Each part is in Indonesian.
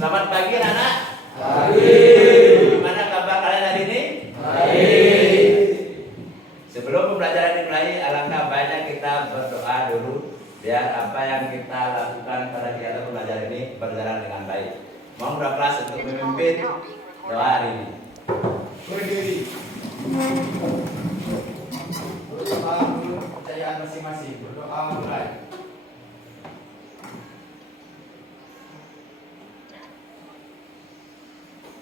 Selamat pagi anak-anak. Pagi. Gimana kabar kalian hari ini? Baik. Sebelum pembelajaran dimulai, alangkah baiknya kita berdoa dulu biar apa yang kita lakukan pada kegiatan pembelajaran ini berjalan dengan baik. Mohon doa kelas untuk memimpin doa hari ini. Berdiri. Berdoa menurut kepercayaan masing-masing. Berdoa mulai.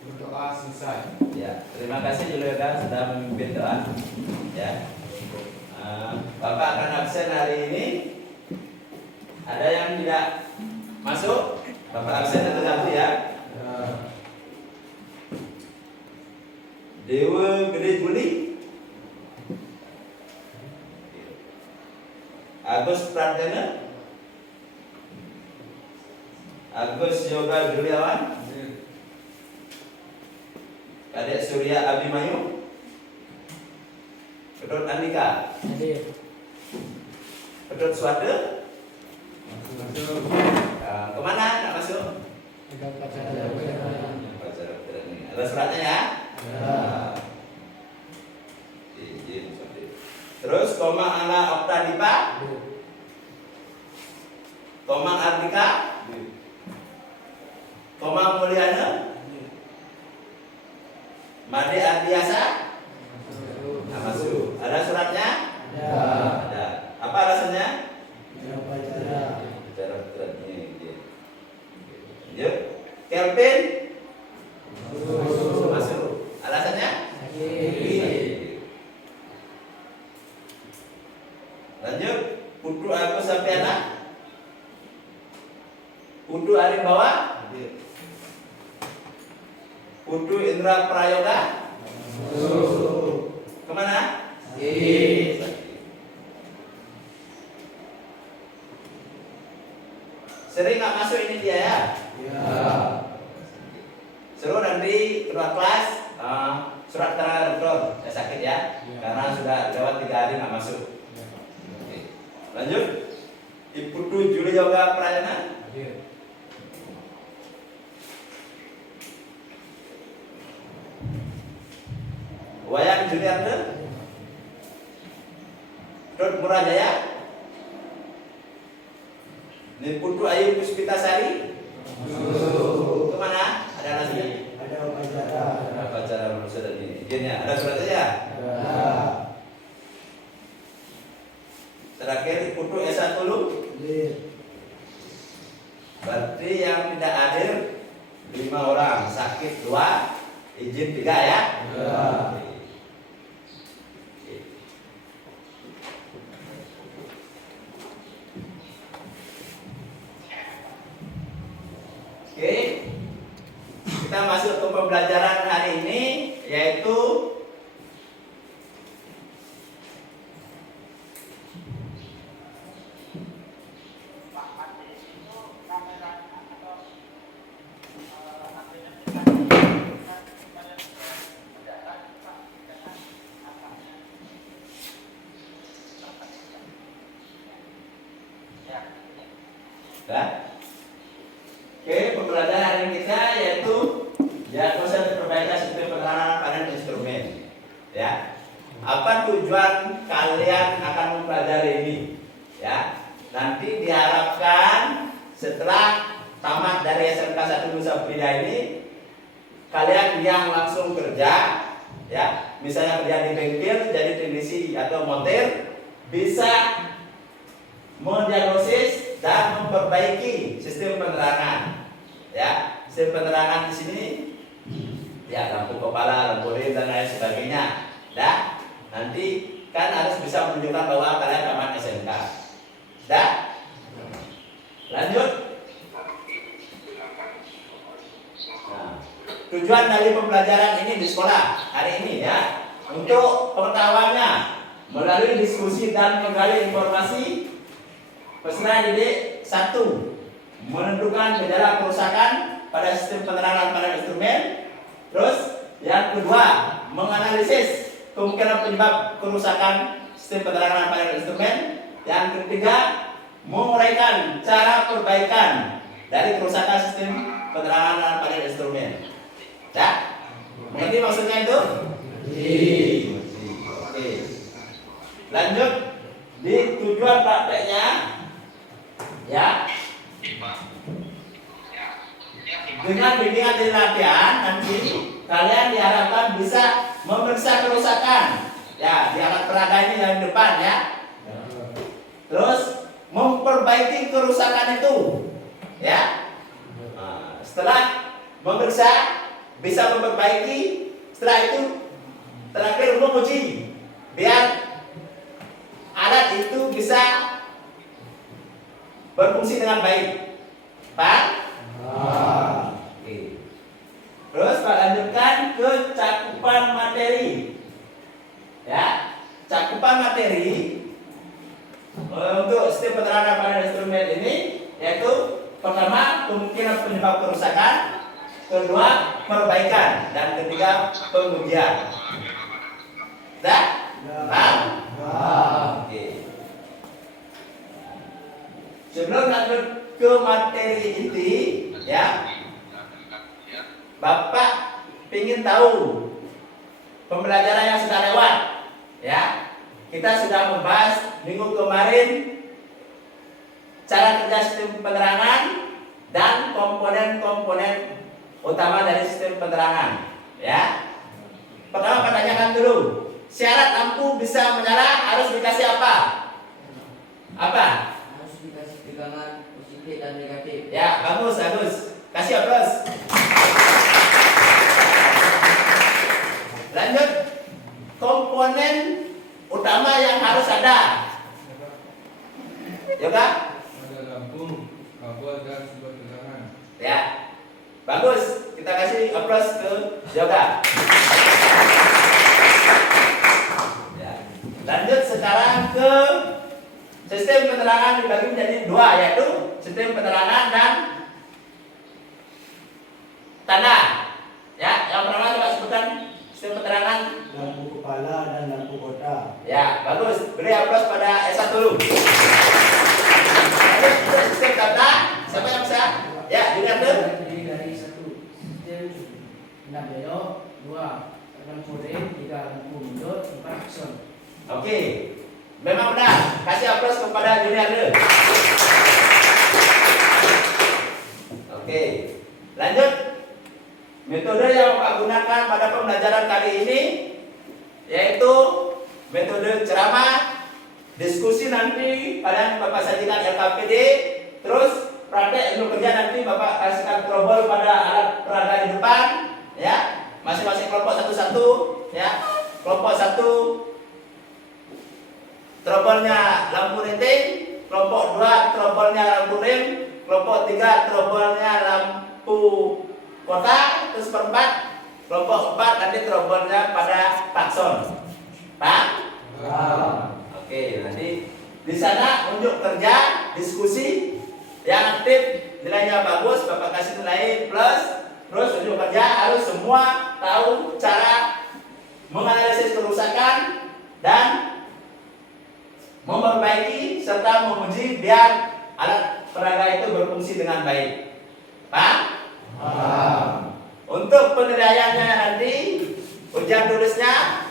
Berdoa selesai. Ya, terima kasih Juliana sudah memimpin doa. Ya, Bapak akan absen hari ini. Ada yang tidak masuk? Bapak absen atau ganti ya? Dewa Gede Juli, Agus Pradana, Agus Yoga Juliawan, Kadek Surya Abimanyu, Pedot Andika, Pedot Swade. Kemana nak masuk? Ada suratnya ya? Terus Komang Ana Oktadipa, Komang Ardika, Komang Mulyana, Made Ardiasa. Masuk. Ada suratnya? Ada. Apa alasannya? Lanjut. Kelvin masuk. Alasannya? Lanjut. Putu Agus Sapiana, Putu Arimbawa, Putu Indra Prayoga. Kemana? Sering nggak masuk ini dia ya? Suruh nanti kedua kelas surat keterangan dokter saya sakit ya, karena sudah lewat 3 hari nggak masuk. Lanjut. Ibu Juli Yoga Prayana. Wayan Juniarde, Dot Murajaya, Niputu Ayu Puspitasari. Kemana? Ada lagi? Ada upacara. Ada upacara manusia dan ini. Izinnya ada surat saja. Terakhir Iputu S1 dulu. Berarti yang tidak hadir 5 orang, sakit 2, izin 3 ya. Oke, kita masuk ke pembelajaran hari ini, yaitu pembelajaran hari ini kita yaitu diagnosa dan perbaikan sistem penerangan panel instrumen. Ya, apa tujuan kalian akan mempelajari ini? Ya, nanti diharapkan setelah tamat dari SMK 1 Nusa Penida ini, kalian yang langsung kerja, ya, misalnya kerja di bengkel, jadi teknisi atau montir, bisa mendiagnosis dan memperbaiki sistem penerangan. Ya, sistem penerangan di sini, ya, lampu kepala, lampu rim dan lain sebagainya. Dah, nanti kan harus bisa menunjukkan bahwa kalian tamat SMK. Dah, lanjut. Nah, tujuan dari pembelajaran ini di sekolah hari ini ya, untuk pengetahuannya melalui diskusi dan menggali informasi. Peserta didik 1. Menentukan gejala kerusakan pada sistem penerangan pada instrumen. Terus yang kedua, menganalisis kemungkinan penyebab kerusakan sistem penerangan pada instrumen. Yang ketiga, menguraikan cara perbaikan dari kerusakan sistem penerangan Dengan bimbingan dari latihan nanti kalian diharapkan bisa memeriksa kerusakan ya di alat peraga ini yang depan ya. Terus memperbaiki kerusakan itu ya. Nah, setelah memeriksa bisa memperbaiki, setelah itu terakhir menguji biar alat itu bisa berfungsi dengan baik. Pak? Oke. Terus Pak lanjutkan ke cakupan materi. Ya, cakupan materi untuk sistem penerangan pada instrumen ini yaitu pertama kemungkinan penyebab kerusakan, kedua perbaikan, dan ketiga pengujian. Dah? Oke. Sebelum lanjut ke materi inti, ya, Bapak ingin tahu pembelajaran yang sudah lewat, ya. Kita sudah membahas minggu kemarin cara kerja sistem penerangan dan komponen-komponen utama dari sistem penerangan, ya. Pertama pertanyakan dulu, syarat lampu bisa menyala harus dikasih apa? Apa? Harus dikasih tegangan positif dan negatif. Ya, bagus. Kasih aplaus. Lanjut, komponen utama yang harus ada. Yoga? Ada lampu, kabel dan sumber tegangan. Ya. Bagus. Kita kasih aplaus ke Yoga. Ya. Lanjut sekarang ke sistem penerangan dibagi menjadi dua, yaitu sistem penerangan dan tanda. Ya, yang pertama coba sebutkan sistem penerangan. Lampu kepala dan lampu kota. Ya, bagus. Beri aplaus pada S1 dulu. Lanjut ke sistem tanda. Siapa yang bisa? Ya, dilihat dulu. Terdiri dari satu sistem 6 belok, 2 lampu rem, 3 lampu mundur, 4 akson. Oke. Memang benar. Kasih aplaus kepada junior dulu. Oke. Lanjut. Metode yang Bapak gunakan pada pembelajaran kali ini yaitu metode ceramah, diskusi nanti pada Bapak sajikan LKPD, terus praktek ilmu kerja nanti Bapak kasihkan trouble pada alat peraga di depan, ya, masing-masing kelompok satu-satu, ya. Kelompok 1 trouble-nya lampu rating, kelompok 2 trouble-nya lampu rem, kelompok 3 trouble-nya lampu kota, terus perempat kelompok 4 nanti trouble-nya pada klakson. Pak? Oke, nanti di sana unjuk kerja, diskusi yang aktif, nilainya bagus, Bapak kasih nilai plus. Terus unjuk kerja harus semua tahu cara menganalisis kerusakan dan memperbaiki serta menguji biar alat peraga itu berfungsi dengan baik. Pak? Untuk penilaiannya nanti ujian tulisnya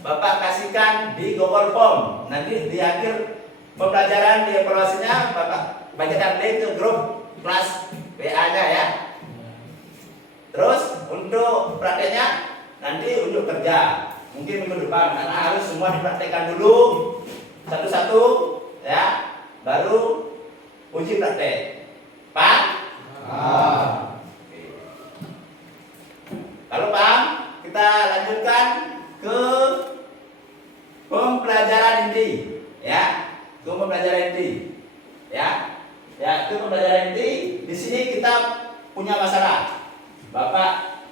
Bapak kasihkan di Google Form. Nanti di akhir pembelajaran di evaluasinya Bapak bagikan link ke grup kelas WA-nya ya. Terus untuk prakteknya nanti unjuk kerja mungkin minggu depan karena harus semua dipraktekkan dulu satu-satu ya, baru uji praktek. Pak? Kalau paham, kita lanjutkan ke pembelajaran inti, ya. Ke pembelajaran inti, ya. Ya, itu pembelajaran inti. Di sini kita punya masalah, Bapak.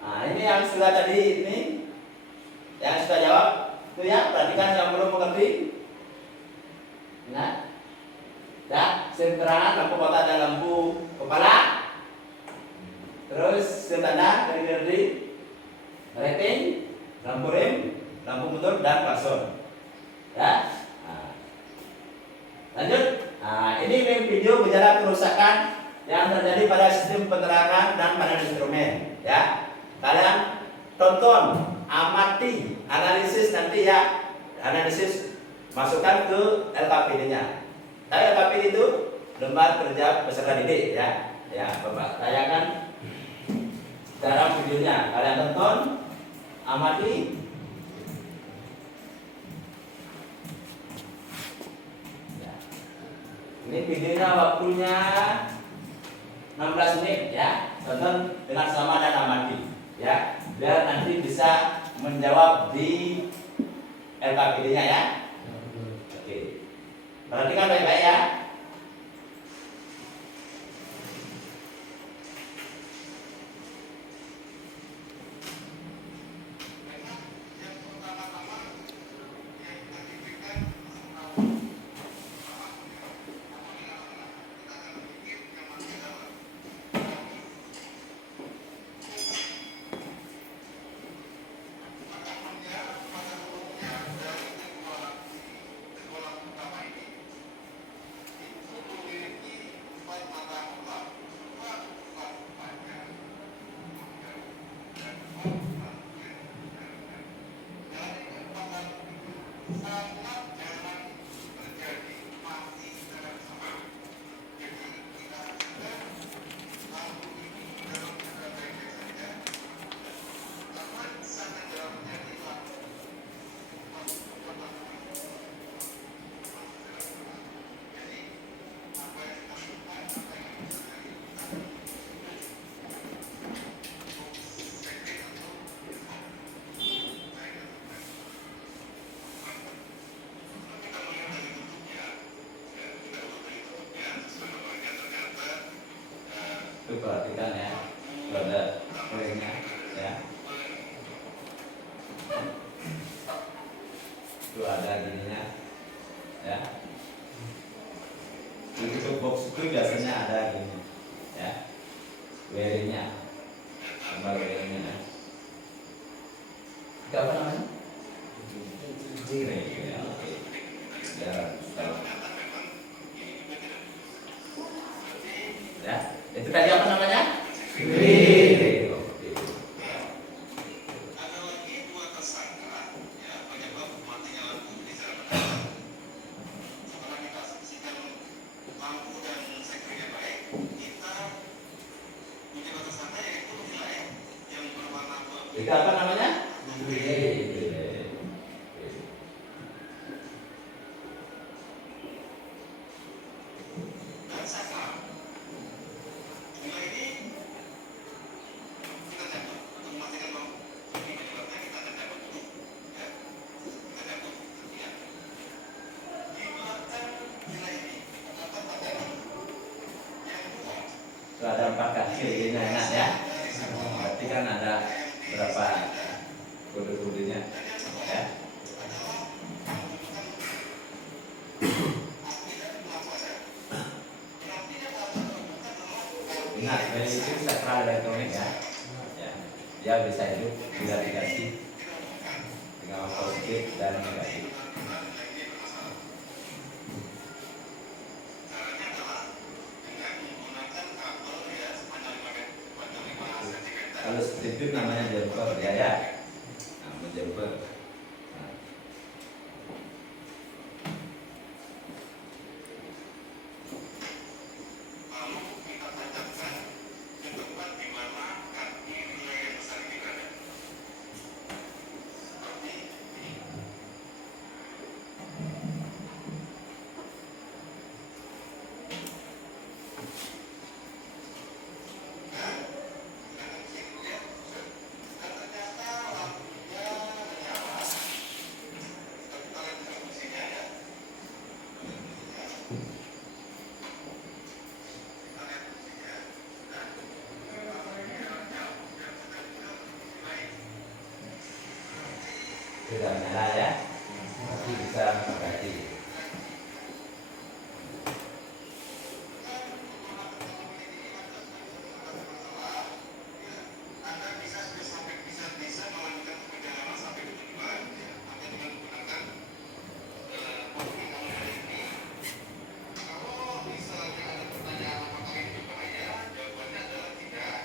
Nah, ini yang sudah tadi ini, yang sudah jawab, itu ya. Perhatikan yang belum mengerti. Nah. Ya, sistem penerangan lampu kota dan lampu kepala. Terus sistem tanda dari rating, lampu rem, lampu motor dan klakson. Ya. Nah. Lanjut. Nah, ini video gejala kerusakan yang terjadi pada sistem penerangan dan pada instrumen. Ya. Kalian tonton, amati, analisis nanti ya. Analisis masukkan ke LKPD-nya. Tapi LKPD itu lembar kerja peserta didik ya. Ya, Bapak tayangkan sekarang videonya. Kalian tonton, amati. Ya. Ini videonya waktunya 16 menit ya. Tonton dengan sama dan amati ya. Biar nanti bisa menjawab di LKPD-nya ya. Oke. Perhatikan baik-baik ya. Itu perhatikan ya, ada ringnya ya. Itu ada gininya ya. Untuk box itu biasanya ada gini ya, wearingnya, gambar wearingnya ya. Itu apa namanya? Ring ya, oke. Ya, ya. Itu tadi apa namanya? Ring. Oke. Ada lagi dua tersangka ya penyebab matinya lampu di jalan. Setelah kita saksikan lampu dan sekiranya baik, kita punya tersangka yaitu nilai yang berwarna abu-abu. Itu apa namanya? Dan saklar. Nilai ini kita cabut untuk memastikan bahwa ini penyebabnya kita akan cabut dulu. Ya, kita cabut. Ya. Di belakang nilai ini terdapat padangan yang dua. Itu ada 4 kaki, ini enak ya. Berarti kan ada berapa kode-kodenya ya. Ingat, dari itu sakral elektronik ya. Ya. Dia bisa hidup bila dikasih dengan positif dan negatif. Caranya adalah dengan menggunakan kabel ya sepanjang 5 cm. Kalau seperti itu namanya jumper ya ya. Nama jumper. Nah. Lalu kita tancapkan ke tempat di mana kaki nilai yang besar ini berada. Seperti ini. Dan ternyata lampunya menyala. Tapi kita lihat dengan fungsinya ya. Sudah nyala ya. Nanti bisa mengganti. Anda bisa melanjutkan perjalanan sampai tujuan ya, Anda dengan menggunakan kopi kamera ini. Kalau misalnya ada pertanyaan apakah ini berbahaya, jawabannya adalah tidak,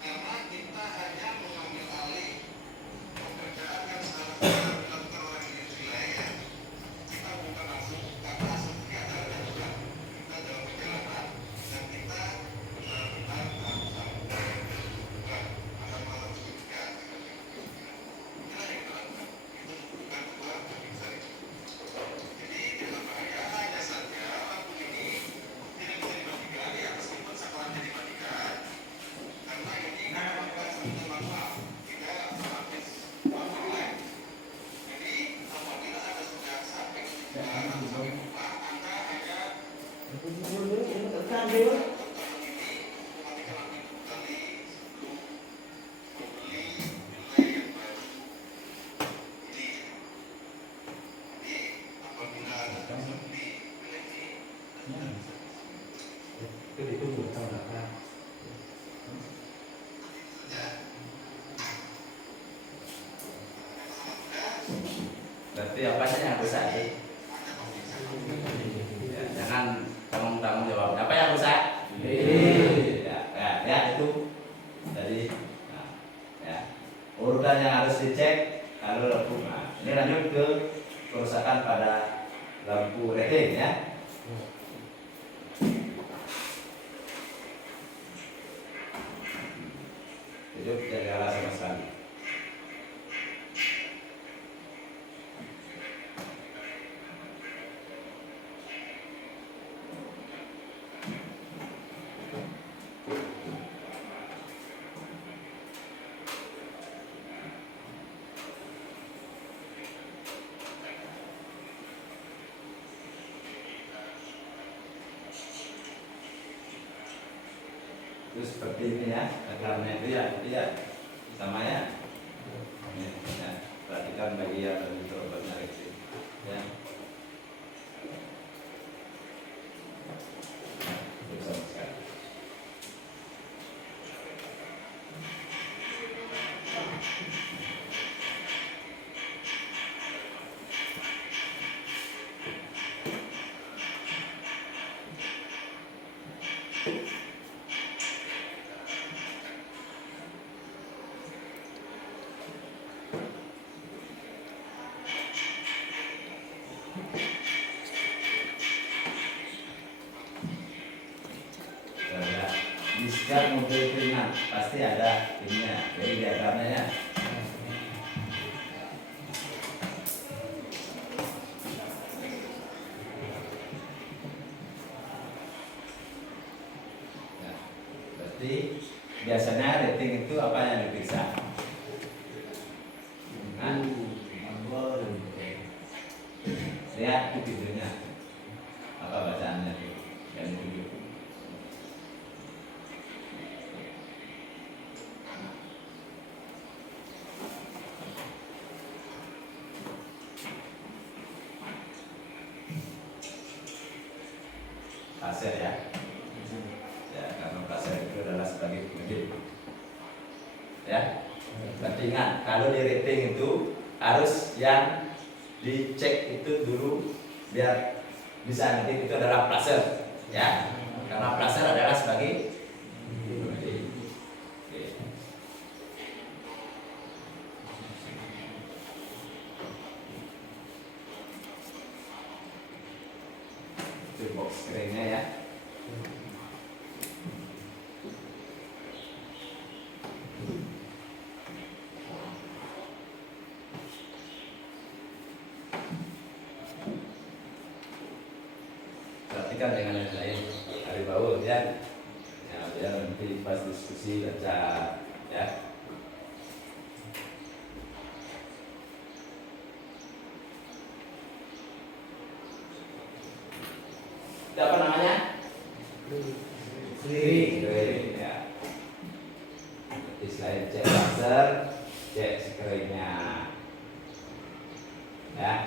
karena kita hanya mengambil alih pekerjaan yang seharusnya dilakukan oleh Beo? Itu ditunggu tahun depan. Berarti apa saja yang rusak? Ya, jangan tanggung jawab. Apa yang rusak? Ya, itu. Jadi, nah, ya. Urutan yang harus dicek kalau lampu. Nah, ini lanjut ke kerusakan pada lampu rating ya. Hidup tidak nyala sama sekali. Itu seperti ini ya, diagramnya itu ya, sama ya. Ini, ya. Perhatikan bagian dari obatnya reaksi. Ya. Itu sama sekali. Ya, di setiap mobil ringan pasti ada ininya, jadi diagramnya ya. Ya, berarti biasanya rating itu apa yang diperiksa? Nah, lihat di videonya apa bacaannya itu yang ditunjuk. Pasir ya. Ya, karena pasir itu adalah sebagai pendidik. Ya. Berarti ingat, kalau di rating itu harus yang dicek itu dulu biar bisa nanti itu adalah placer ya, karena placer adalah sebagai pendidik. Oke. Itu box screennya ya. Perhatikan dengan yang lain hari bawah ya. Ya, biar nanti pas diskusi baca ya. Itu apa namanya? Screen ya. Jadi selain cek laser, cek screennya ya.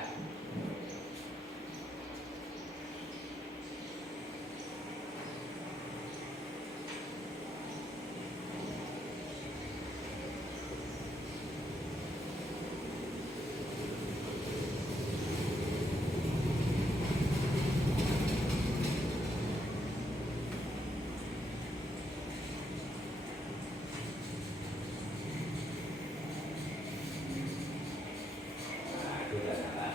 Nah, itu udah nyala.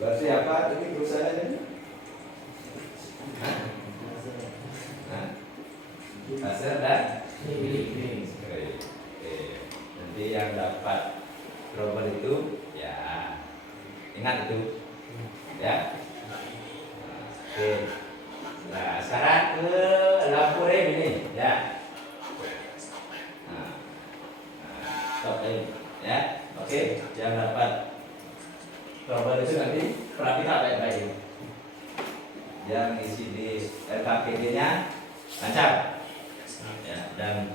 Berarti apa tadi perusahaannya? Hah? Hah? Laser dan screen. Oke. Nanti yang dapat robot itu ya ingat itu ya. Oke. Nah, sekarang ke lampu rem ini ya. Stop rem ya. Oke, yang dapat Global itu nanti perhatikan baik-baik. Yang isi di LKPD-nya lancar, ya, dan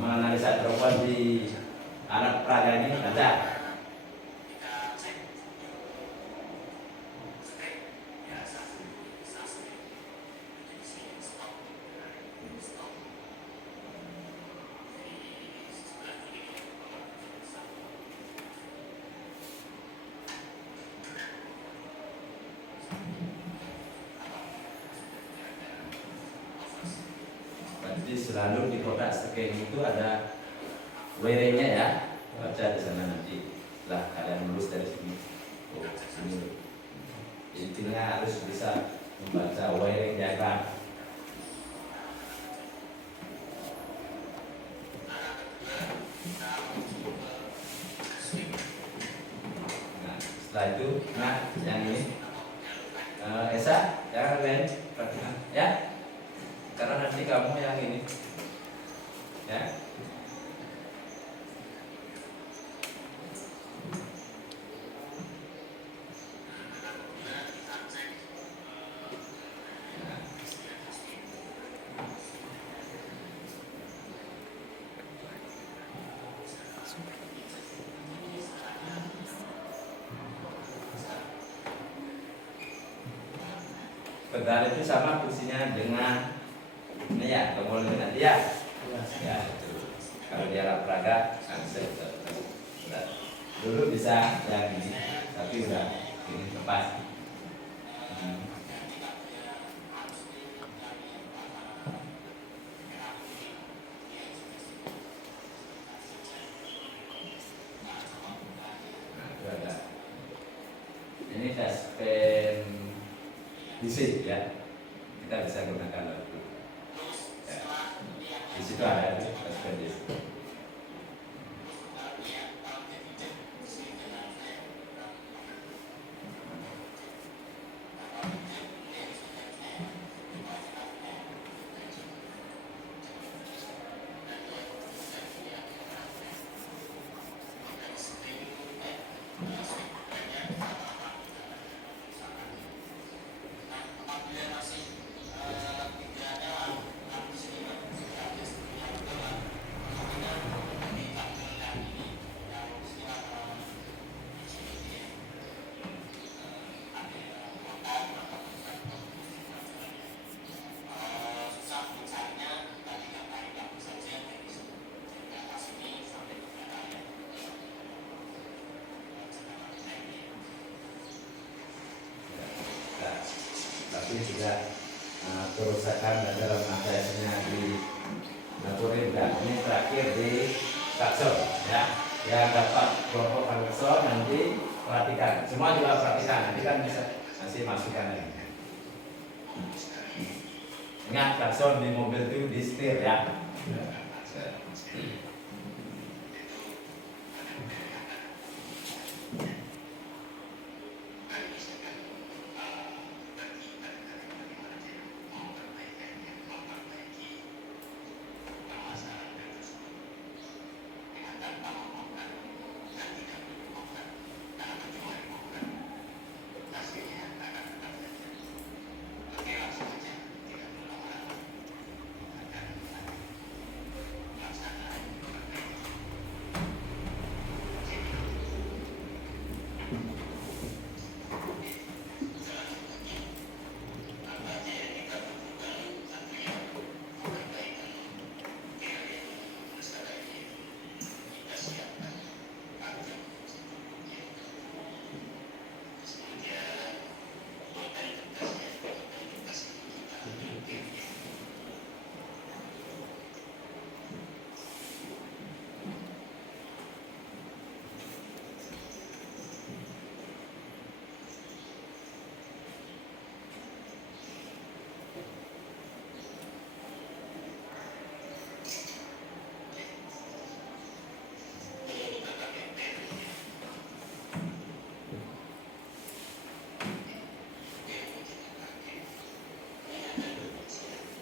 menganalisa terobosan di anak peraga ini lancar. Jadi selalu di kotak scan itu ada wiring-nya ya, baca di sana nanti setelah kalian lulus dari sini. Oh, sini. Intinya harus bisa membaca wiring diagram. Nah, setelah itu, nah yang ini, Esa, jangan lain perhatikan, ya. Karena nanti kamu yang ini, ya. Pedal itu sama fungsinya dengan ini ya, tombol ini nanti ya. Ya, itu. Kalau di arah peraga, dulu bisa yang ini, tapi udah ini lepas. Nah, itu ada. Ini dashpen DC ya, kita bisa gunakan lagu. Ya. Di situ ada dashpen DC. Tapi juga kerusakan dalam aksesnya di Naturinda. Ini terakhir di Takso ya, yang dapat kelompok Takso nanti perhatikan, semua juga perhatikan, nanti kan bisa kasih masukan lagi. Ingat klakson di mobil itu di setir ya.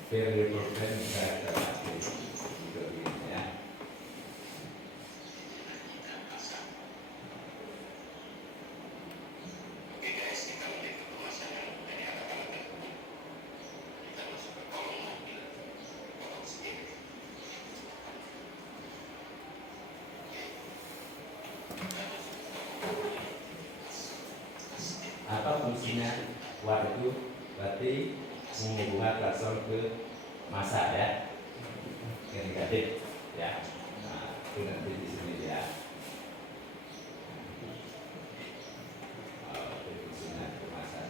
Very important ya. Apa fungsinya kuat itu? Berarti menghubungkan klakson ke massa ya, ke negatif ya. Nah, itu nanti di sini ya. Oh, itu fungsinya ke massa.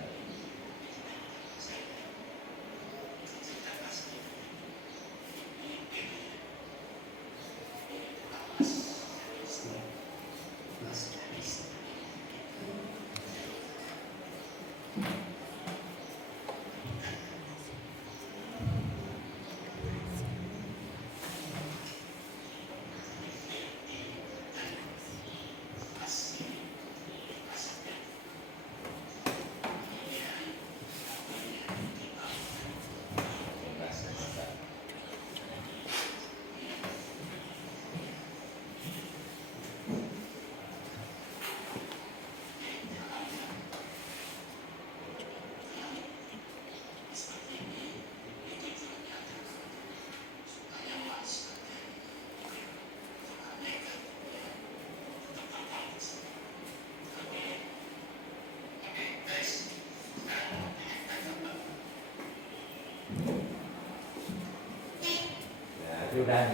Udah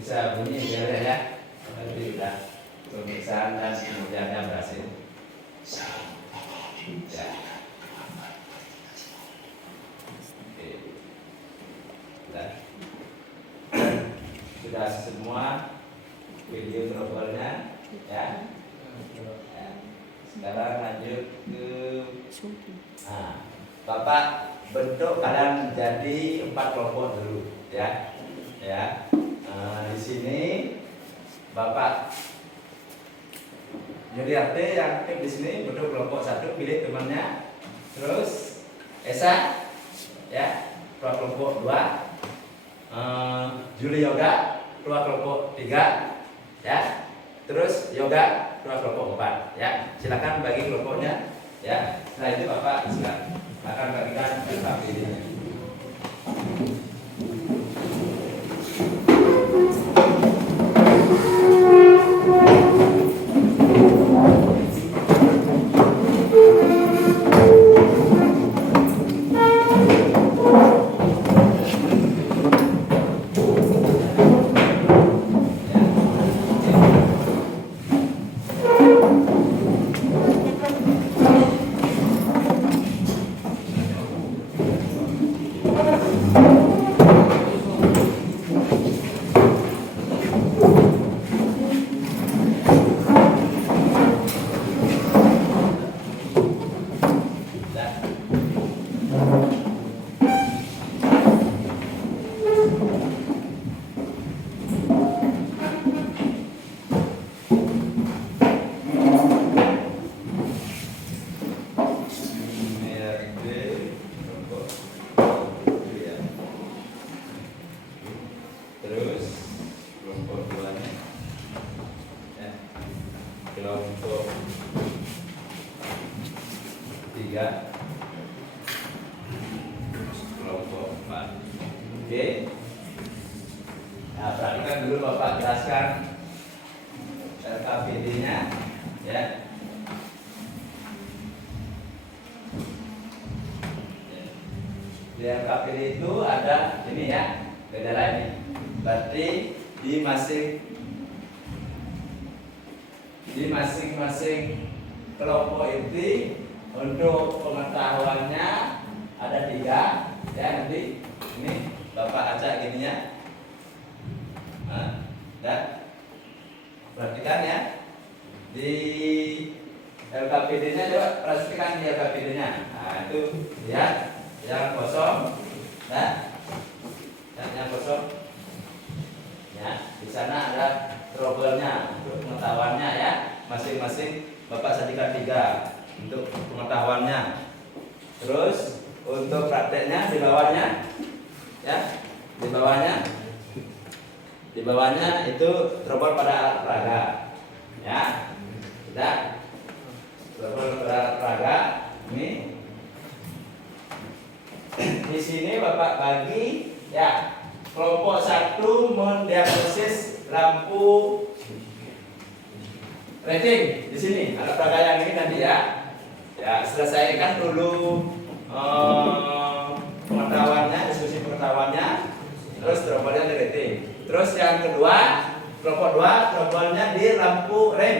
bisa bunyi ya, nanti udah pemeriksaan dan kemudiannya berhasil ya. Oke. Sudah semua video trouble-nya ya. Sekarang lanjut ke Bapak bentuk kalian jadi 4 kelompok dulu ya. Ya, di sini Bapak Yuliarte yang aktif di sini bentuk kelompok 1, pilih temannya. Terus Esa ya, ketua kelompok 2. Juli Yoga ketua kelompok 3 ya. Terus Yoga ketua kelompok 4 ya. Silakan bagi kelompoknya ya. Setelah itu Bapak akan bagikan pilihnya. Kelompok 3, kelompok 4. Oke. Nah, perhatikan dulu Bapak jelaskan LKPD-nya ya. Di LKPD itu ada ini ya, gejala ini. Berarti di masing-masing kelompok itu untuk pengetahuannya ada 3 ya. Nanti ini Bapak acak gininya. Dan perhatikan ya, di LKPD-nya coba perhatikan di LKPD-nya. Nah itu lihat yang kosong, yang kosong. Ya, di sana ada trouble-nya untuk pengetahuannya ya. Masing-masing Bapak sajikan 3 untuk pengetahuannya. Terus untuk prakteknya di bawahnya ya, di bawahnya itu trouble pada alat peraga ya. Sudah trouble pada alat peraga ini. Di sini Bapak bagi ya. Kelompok 1 mendiagnosis lampu rating di sini alat peraga yang ini nanti ya. Ya, selesaikan dulu pengetahuannya, diskusi pengetahuannya, terus trouble-nya di rating. Terus yang kedua, kelompok 2, trouble-nya di lampu rem.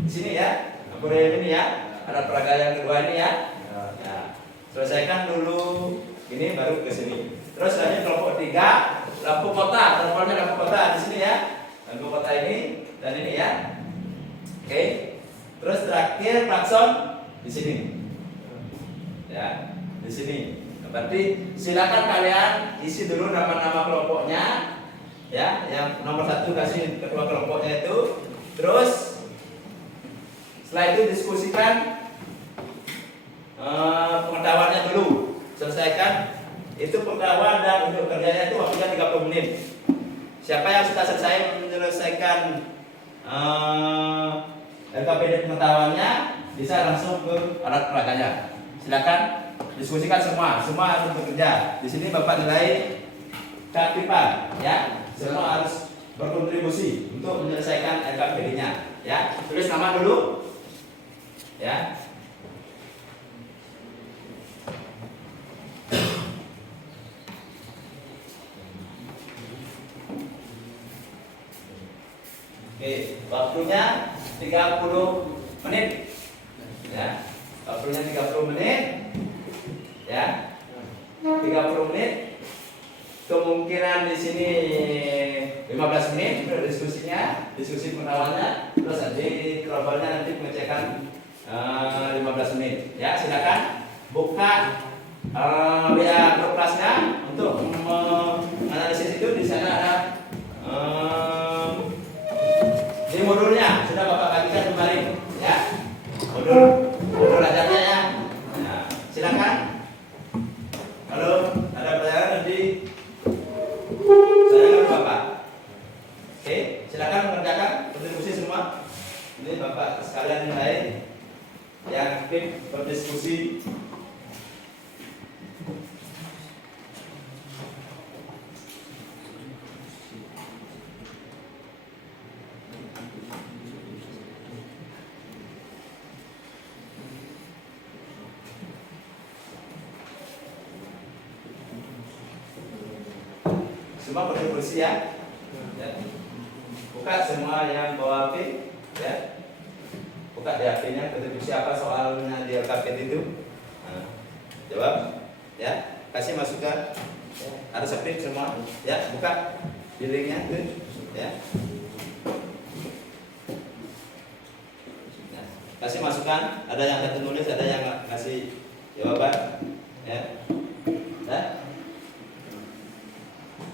Di sini ya, lampu rem ini ya. Ada peraga yang kedua ini ya. Ya, selesaikan dulu ini baru ke sini. Terus lanjut kelompok 3, lampu kota, trouble-nya lampu kota di sini ya. Lampu kota ini dan ini ya. Oke. Terus terakhir klakson di sini. Ya, di sini. Berarti silakan kalian isi dulu nama-nama kelompoknya. Ya, yang nomor 1 kasih ketua kelompoknya itu. Terus setelah itu diskusikan pengetahuannya dulu. Selesaikan itu pengetahuan dan untuk kerjanya itu waktunya 30 menit. Siapa yang sudah selesai menyelesaikan LKPD pengetahuannya bisa langsung ke alat peraganya. Silakan diskusikan semua harus bekerja. Di sini Bapak nilai keaktifan, ya. Semua harus berkontribusi untuk menyelesaikan LKPD-nya, ya. Tulis nama dulu, ya. Oke, waktunya 30 menit, ya. Waktunya 30 menit, ya. 30 menit. Kemungkinan di sini 15 menit untuk diskusinya, diskusi pengetahuannya. Terus nanti trouble-nya nanti pengecekan 15 menit. Ya, silakan buka WA grup kelasnya untuk menganalisis itu. Di sana ada di modulnya sudah Bapak bagikan kemarin, ya. Modul ajarnya ya. Nah, silakan. Kalau ada pertanyaan nanti saya akan Bapak. Oke, silakan mengerjakan kontribusi semua. Ini Bapak sekalian yang lain yang aktif berdiskusi. Semua kontribusi ya. Buka semua yang bawa HP, ya. Buka di HP-nya kontribusi apa soalnya di LKPD itu. Nah, jawab, ya. Kasih masukan. Ya. Harus aktif semua, ya. Buka di linknya tuh, ya. Nah, kasih masukan. Ada yang satu nulis, ada yang kasih jawaban, ya. Ya.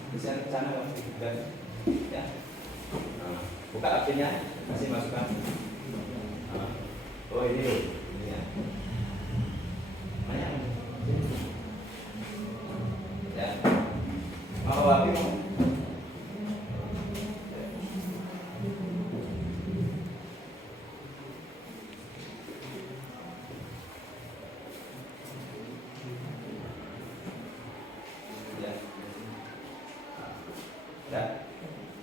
Bisa ke sana Bang. Ya. Nah, buka akhirnya masih masukan. Nah. Oh ini ya. Mana? Ya. Mau api mau? Ya,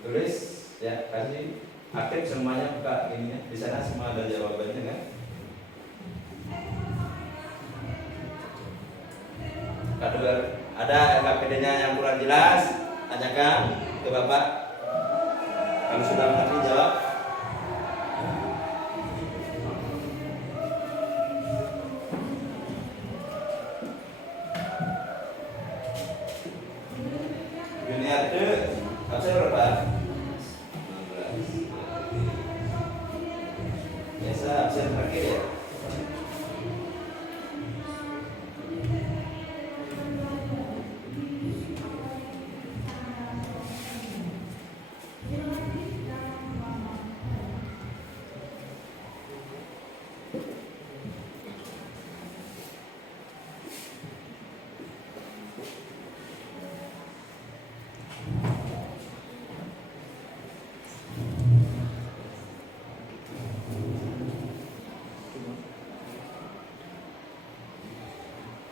tulis ya, kasih aktif semuanya, buka ininya. Di sana semua ada jawabannya kan? Kalau ada LKPD-nya yang kurang jelas, tanyakan ke Bapak. Kalau sudah mengerti jawab. Junior itu absen berapa? 16. Biasa absen terakhir ya.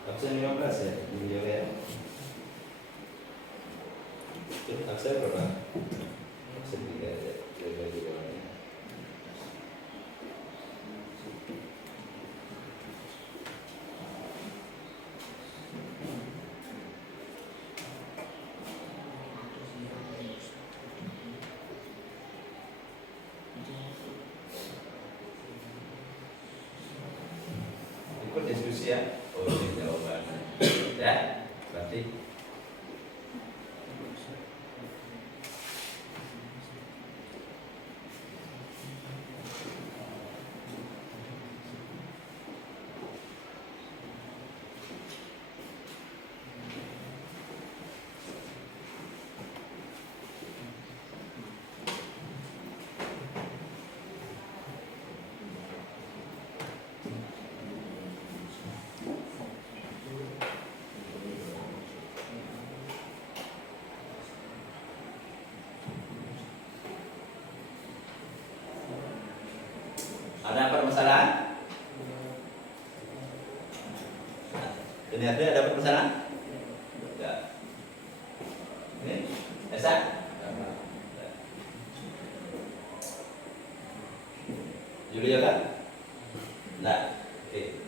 Absen 15 ya, di video ya. Absen berapa? Absen 3 ya, jaga di bawahnya. kontribusi ya. Oh ini jawabannya. Ya, berarti ada permasalahan? Ini ada permasalahan? Enggak. Ini Esa? Julia kan? Enggak. Oke.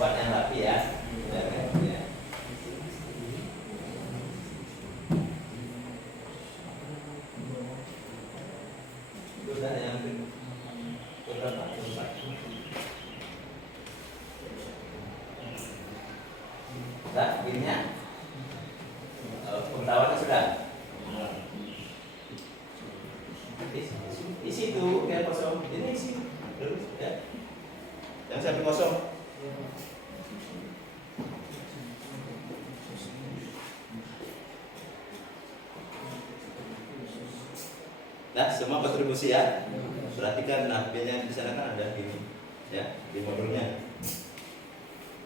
Buat yang rapi ya. Ya. Itu udah yang berapa? Sudah, begininya. Pengetahuannya sudah. Isi itu kayak kosong. Ini isi terus ya. Yang sampai kosong. Nah, semua kontribusi ya. Perhatikan, nah, biasanya di sana kan ada gini, ya, di modulnya.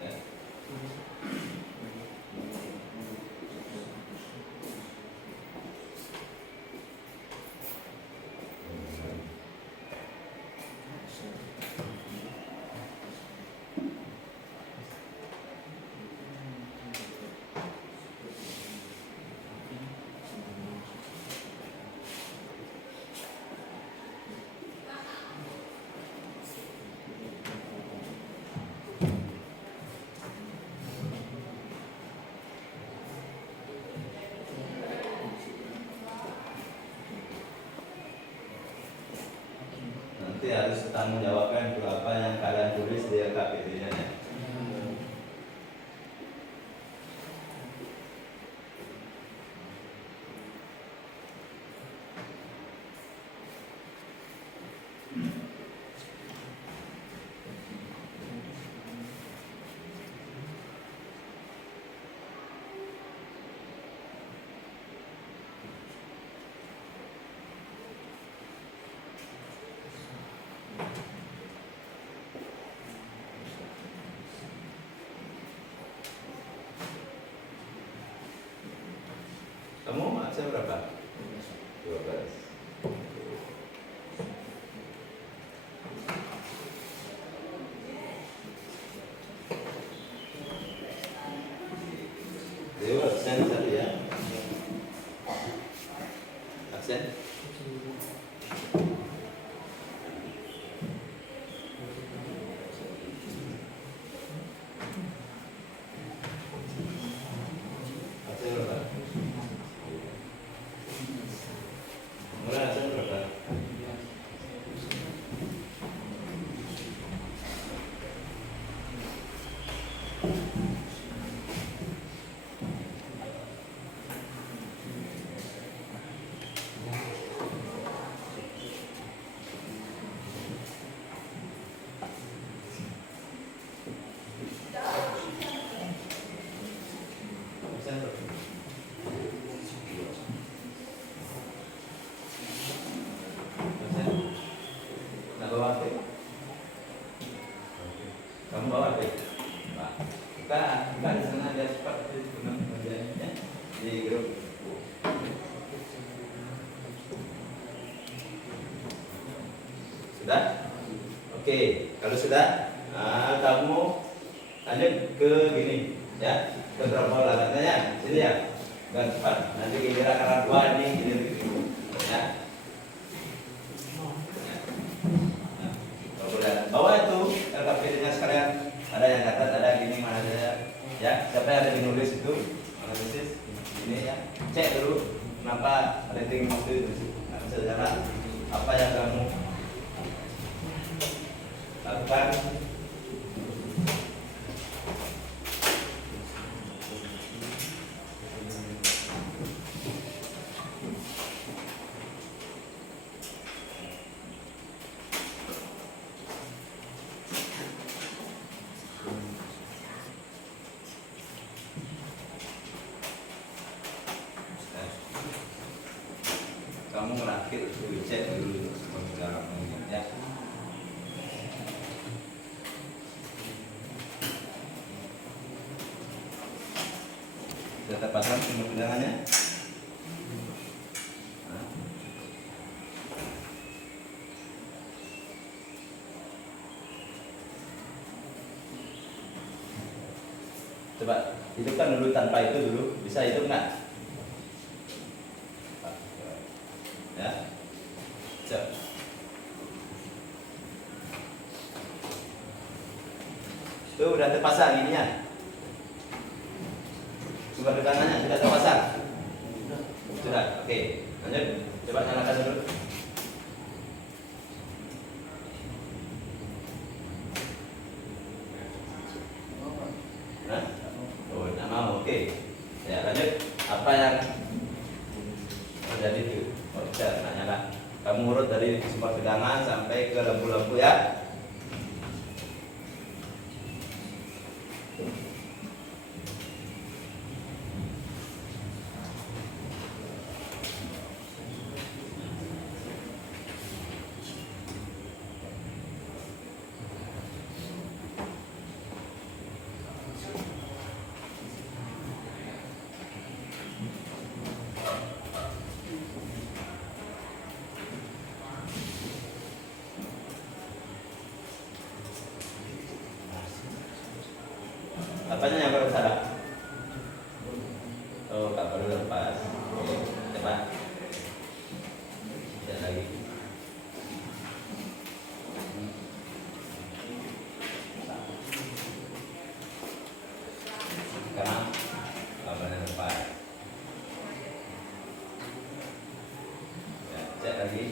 Ya. Nanti harus tanggung jawabkan untuk apa yang kalian tulis di LKPD-nya ya. Kamu absen berapa? 12. Dewa absen satu ya. Absen. Absen berapa? Mulai absen berapa? Absen berapa? Absen? Nak bawa HP? Kamu bawa HP? Pak, kita di sana dia cepat dengan kerjanya di grup. Sudah? Oke, kalau sudah, kamu lanjut ke gini, ya, ke drop latarnya, sini ya, dan cepat. Nanti kira karena dua ini, gini, ya. Nah, bawa itu LKPD-nya sekalian Ada yang catat, ada gini mana saja. Ya, siapa yang ada di nulis itu analisis ini ya. Cek dulu kenapa rating itu sejarah apa yang kamu lakukan. Kamu ngerakit dulu, cek dulu semua ya. Sudah terpasang semua pegangannya. Nah. Coba hidupkan dulu tanpa itu dulu, bisa hidup nggak? Ya, cek. Itu udah terpasang ininya. Sumber tegangannya sudah terpasang. Sudah, oke. Lanjut, coba nyalakan dulu. Nah, oh, nggak mau, oke. Ya, lanjut. Apa yang terjadi itu? Oh, bisa, nah, nyala. Kamu urut dari sumber tegangan sampai ke lampu-lampu ya. Apanya yang baru salah? Oh, tak baru lepas. Oke, coba. Lihat lagi. Karena kabelnya lepas. Ya, cek lagi.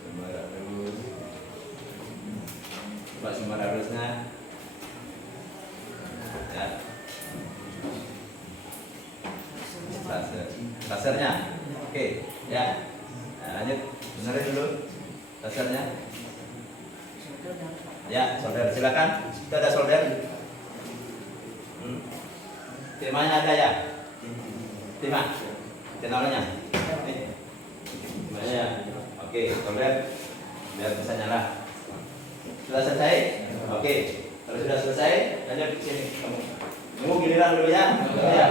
Sumber arus. Coba sumber arusnya. Ya. Lasernya. Oke, ya. Nah, lanjut. Benerin dulu lasernya. Ya, solder silakan. Kita ada solder. Timahnya ada ya? Timah. Channelnya. Timahnya ya. Oke, solder biar bisa nyala. Sudah selesai? Oke. Kalau sudah selesai, lanjut ke sini. Kamu giliran dulu ya. Ya.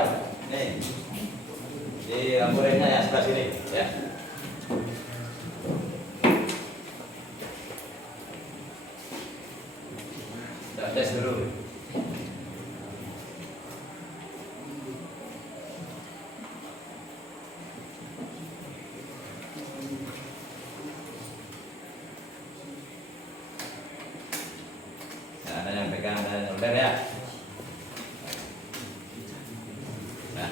Nih. Di lampu remnya ya sebelah sini, ya. Kita tes dulu. Nah, ada yang pegang, ada yang solder ya. Nah.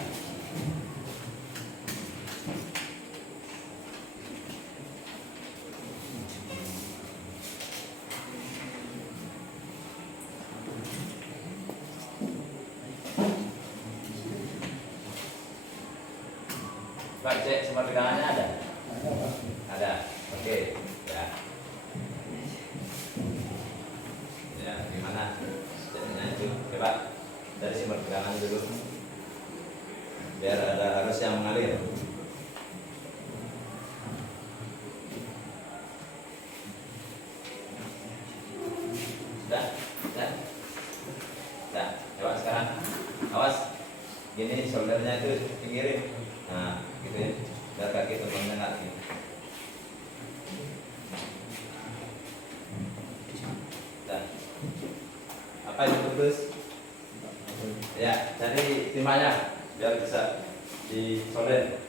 Pak, cek sumber tegangannya ada? Ada. Oke. Ya. Ya, gimana? Ceknya itu. Coba dari sumber tegangan dulu. Biar ada arus yang mengalir. Sudah? Sudah? Sudah. Coba sekarang. Awas. Gini soldernya itu pinggirin. Nah, gitu ya. Biar kaki terbangnya nggak gitu. Nah, apa yang putus? Ya, cari timahnya biar bisa disolder.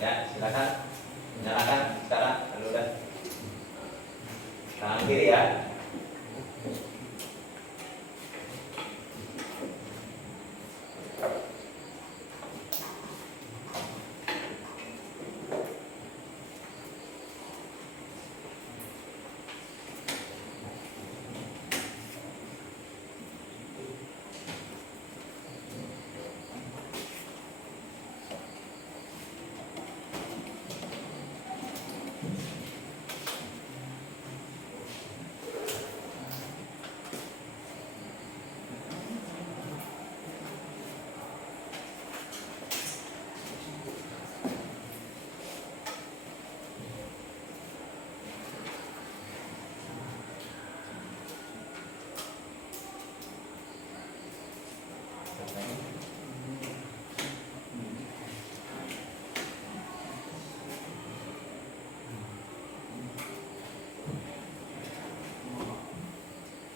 Ya, silakan nyalakan sekarang. Lalu udah. Tangan kiri ya.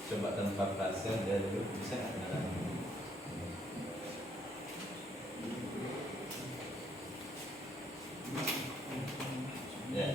Coba tempat pasir dia dulu bisa nggak kenalan? Ya.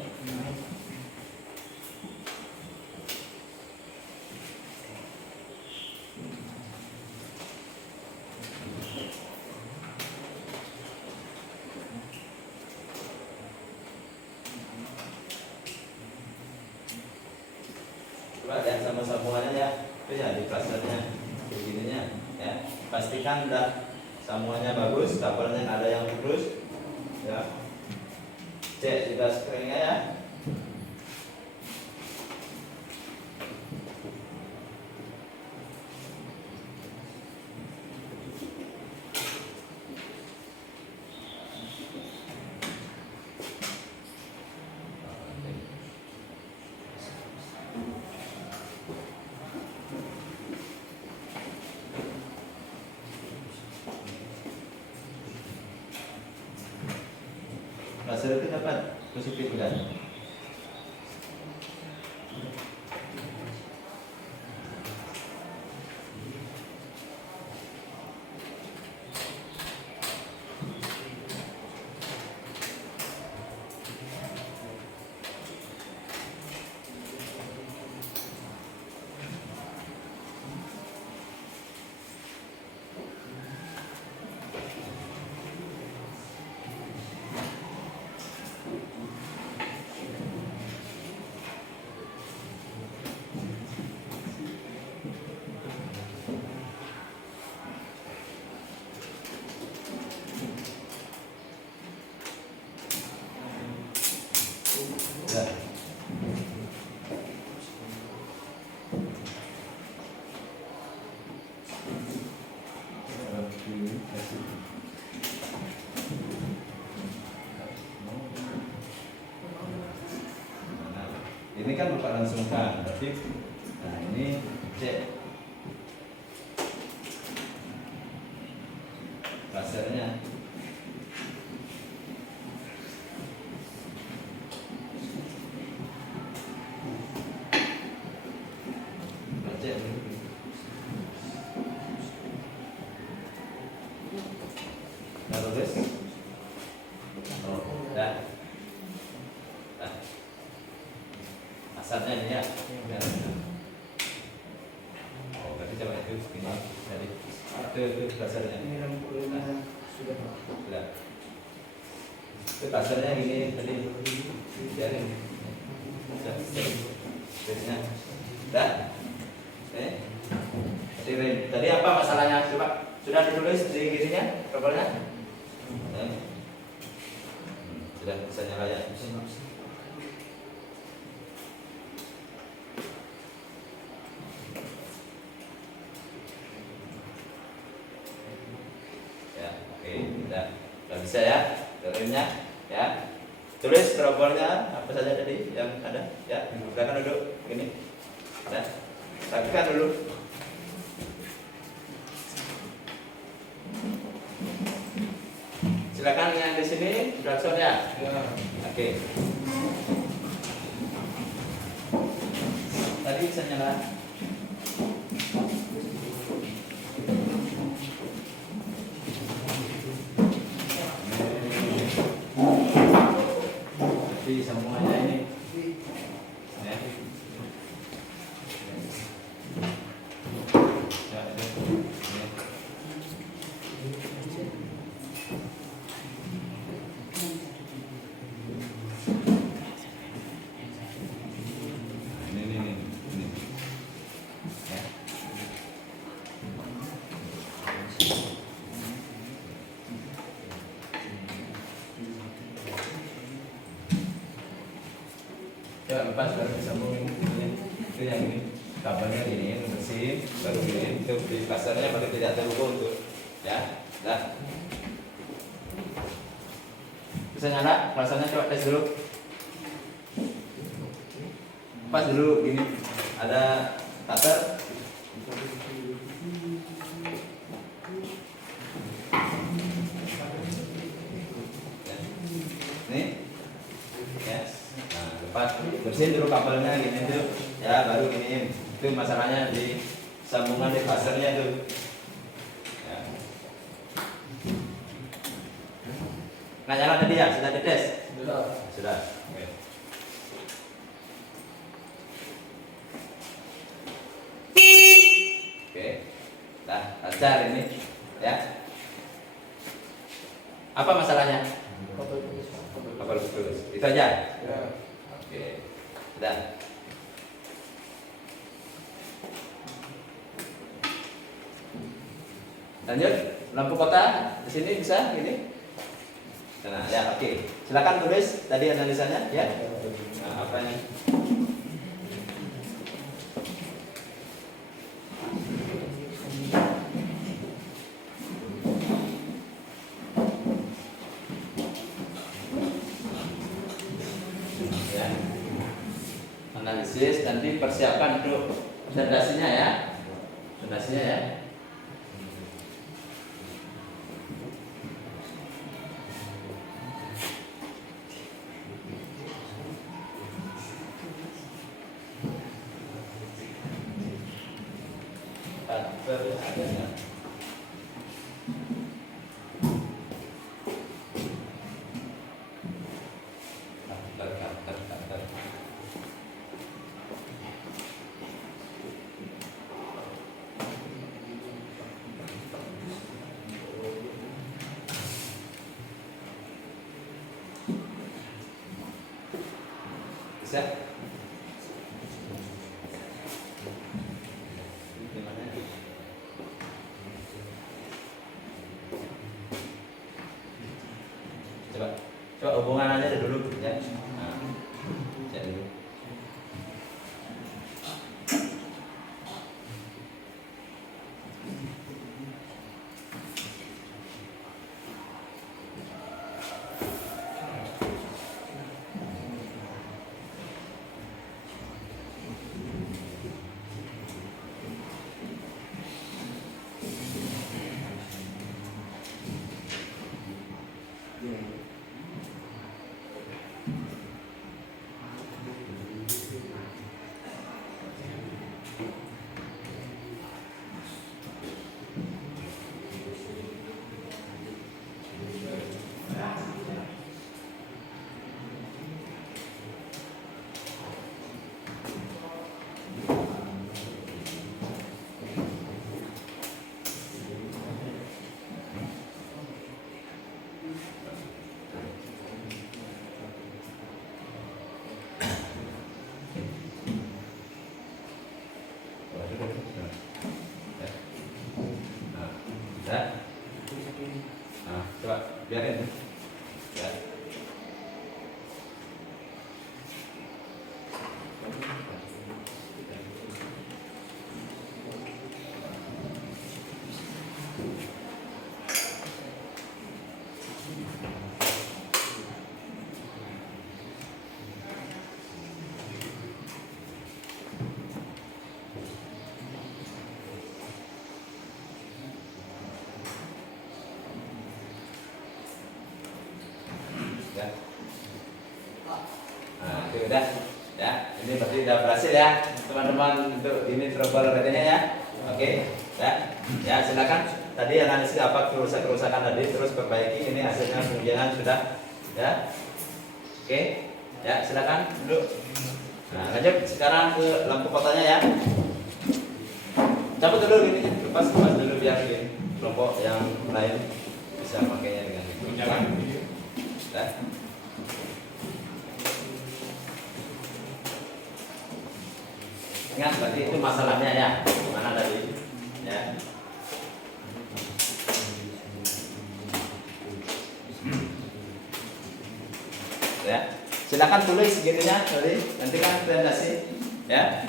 Coba lihat sama sambungannya ya. Itu ya di plasternya begininya ya. Pastikan udah sambungannya bagus, kabelnya ada yang lurus ya. Cek juga screennya ya. Plaster itu dapat positif kan? Ya. Ini kan bukan langsung kan, tapi nah ini cek plasternya. Cek dulu. Nah, bagus. Oh, dah. Dah. Asapnya ini ya. Oh, berarti coba itu ini dari itu dasarnya. Ini rambutnya sudah Sudah. Itu dasarnya gini tadi. Biarin. Biasanya. Dah. Tadi apa masalahnya? Coba sudah ditulis di gininya, kabelnya? Sudah bisa nyala ya. Ya, oke, udah bisa ya, terimnya, ya. Tulis trouble-nya apa saja tadi yang ada, ya. Silakan duduk, gini, ya. Rapikan dulu. Silakan yang di sini Bradson ya. Oke. Tadi bisa nyala. Coba lepas baru disambung ini. Itu yang ini kabelnya ini bersih baru ini itu di pasarnya baru tidak terhubung tuh ya. Dah. Bisa nyala, rasanya coba tes dulu. Pas dulu gini ada cutter. Nih, yes. Nah, lepas bersihin dulu kabelnya gini tuh, ya baru gini. Itu masalahnya di sambungan di pasarnya tuh. Ya. Nggak nyala tadi ya, sudah dites? Sudah. Oke. Oke, nah lancar ini, ya. Apa masalahnya? Kabel putus. Itu aja. Ya. Oke, sudah. Lanjut, lampu kota di sini bisa gini. Nah, ya oke. Silakan tulis tadi analisanya, ya. Nah, apanya? Ya. Analisis nanti persiapan untuk presentasinya ya. Presentasinya ya. Adanya. Bisa? Gimana? Coba hubungan aja dulu ya. Nah, cek dulu. Ya. Nah, coba biarin. Ya. Ya. Nah, itu udah. Ya, ini berarti udah berhasil ya, teman-teman untuk ini trouble katanya ya. Oke, ya. Ya, silakan. Tadi analisis apa kerusakan tadi terus perbaiki. Ini hasilnya pengujian sudah. Ya. Oke. Ya, silakan duduk. Nah, lanjut sekarang ke lampu kotanya ya. Cabut dulu ini, lepas dulu biar ini kelompok yang lain bisa makainya dengan itu. Jangan. Ya. Ingat berarti itu masalahnya ya, mana tadi? Ya. Ya. Silakan tulis gininya nanti kan presentasi ya.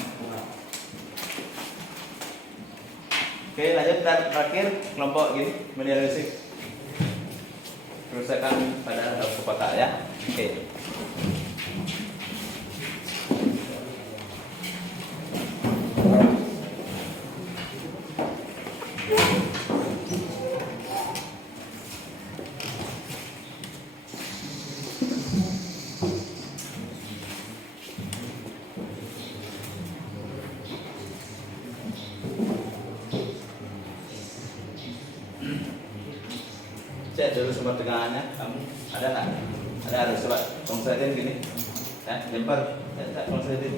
Oke, lanjut terakhir kelompok gini mendiagnosis kerusakan pada dalam kotak ya. Oke. Cek dulu sumber tegangannya, kamu ada nggak? Ada, harus coba konsletin gini, ya, lempar, tak konsletin,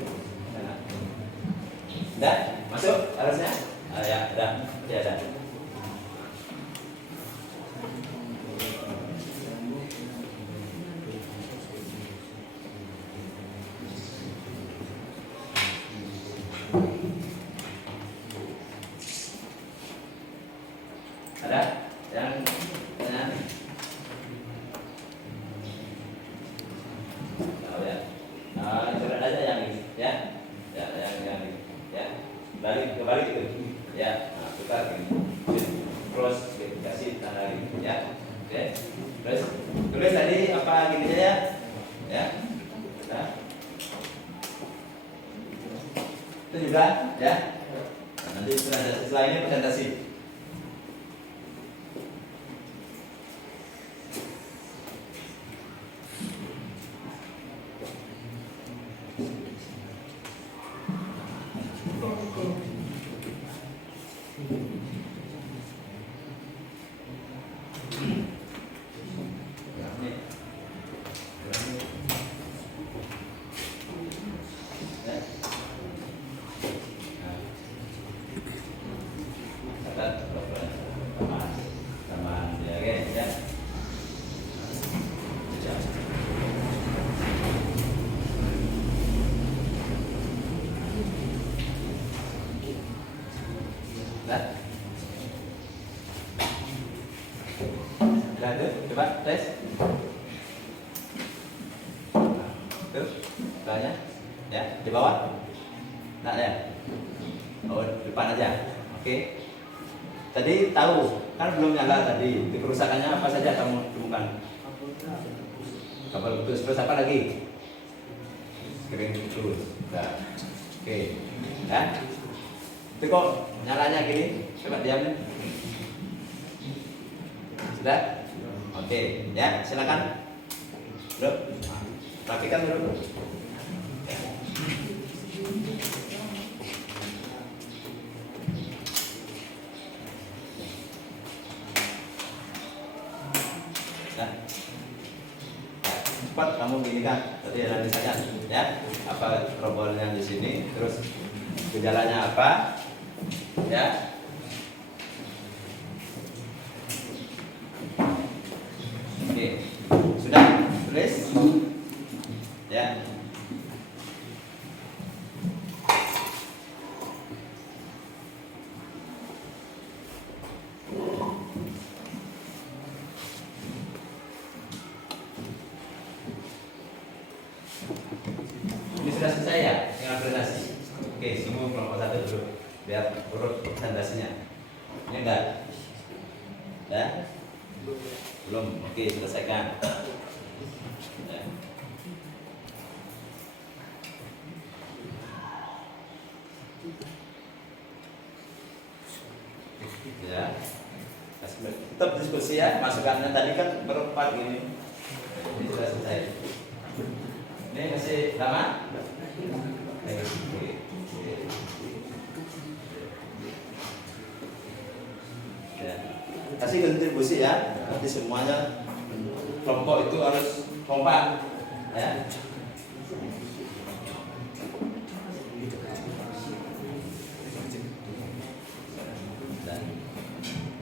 udah masuk harusnya, ya, udah, ya ada. Ada yang tahu ya? Nah, coba aja yang ini, ya, yang ini, ya, kembali gitu, ya, nah, tukar gini, cross, kasih tanda gini, ya, oke, tulis tadi apa gini aja, ya, nah, itu juga, ya, nah, nanti setelah ini presentasi. Coba tes. Tuh, tanya. Ya, di bawah. Nah, ya. Oh, depan aja. Oke. Tadi tahu, kan belum nyala tadi. Di kerusakannya apa saja kamu temukan? Kabel putus, terus apa lagi? Screen putus. Nah. Oke. Ya. Itu kok nyalanya gini? Coba diam. Sudah? Oke, ya, silakan. Bro, rapikan dulu. Nah, cepat kamu gini kan, tadi ada misalnya, ya, apa trouble-nya di sini, terus gejalanya apa, ya. Oke, sudah tulis, ya. Ini sudah selesai ya, tinggal presentasi. Oke, semua kelompok satu dulu, biar urut presentasinya. Ini enggak? Ya? Belum. Oke, selesaikan. Ya. Ya. Tetap diskusi ya, masukannya tadi kan berempat gini. Ini sudah selesai. Ini masih lama? Ya. Kasih kontribusi ya, nanti semuanya kelompok itu harus kompak, ya.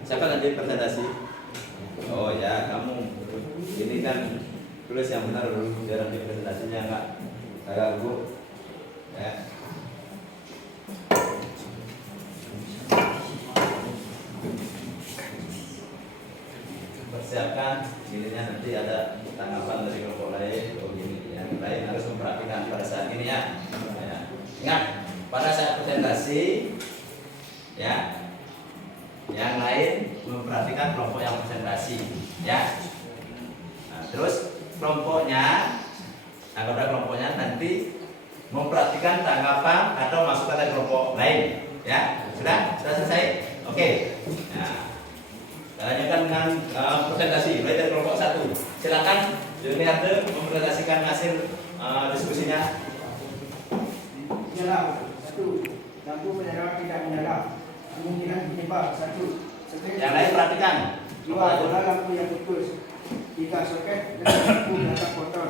Siapa nanti presentasi? Oh ya, kamu ini kan tulis yang benar dulu, biar nanti presentasinya nggak ganggu, ya. Persiapkan dirinya, nanti ada tanggapan dari kelompok lain. Oh gini. ya. Yang lain memperhatikan kelompok yang presentasi, ya. Nah, terus kelompoknya, anggota kelompoknya nanti memperhatikan tanggapan atau masukan dari kelompok lain, ya. Sudah selesai? Oke. Nah, kita lanjutkan dengan presentasi mulai dari kelompok 1. Silakan Juniarte mempresentasikan hasil diskusinya. Menyala 1. Lampu penerangan tidak menyala. Kemungkinan penyebab 1. Yang lain perhatikan. 2. Bola lampu yang putus. 3. Soket dan lampu belakang kotor.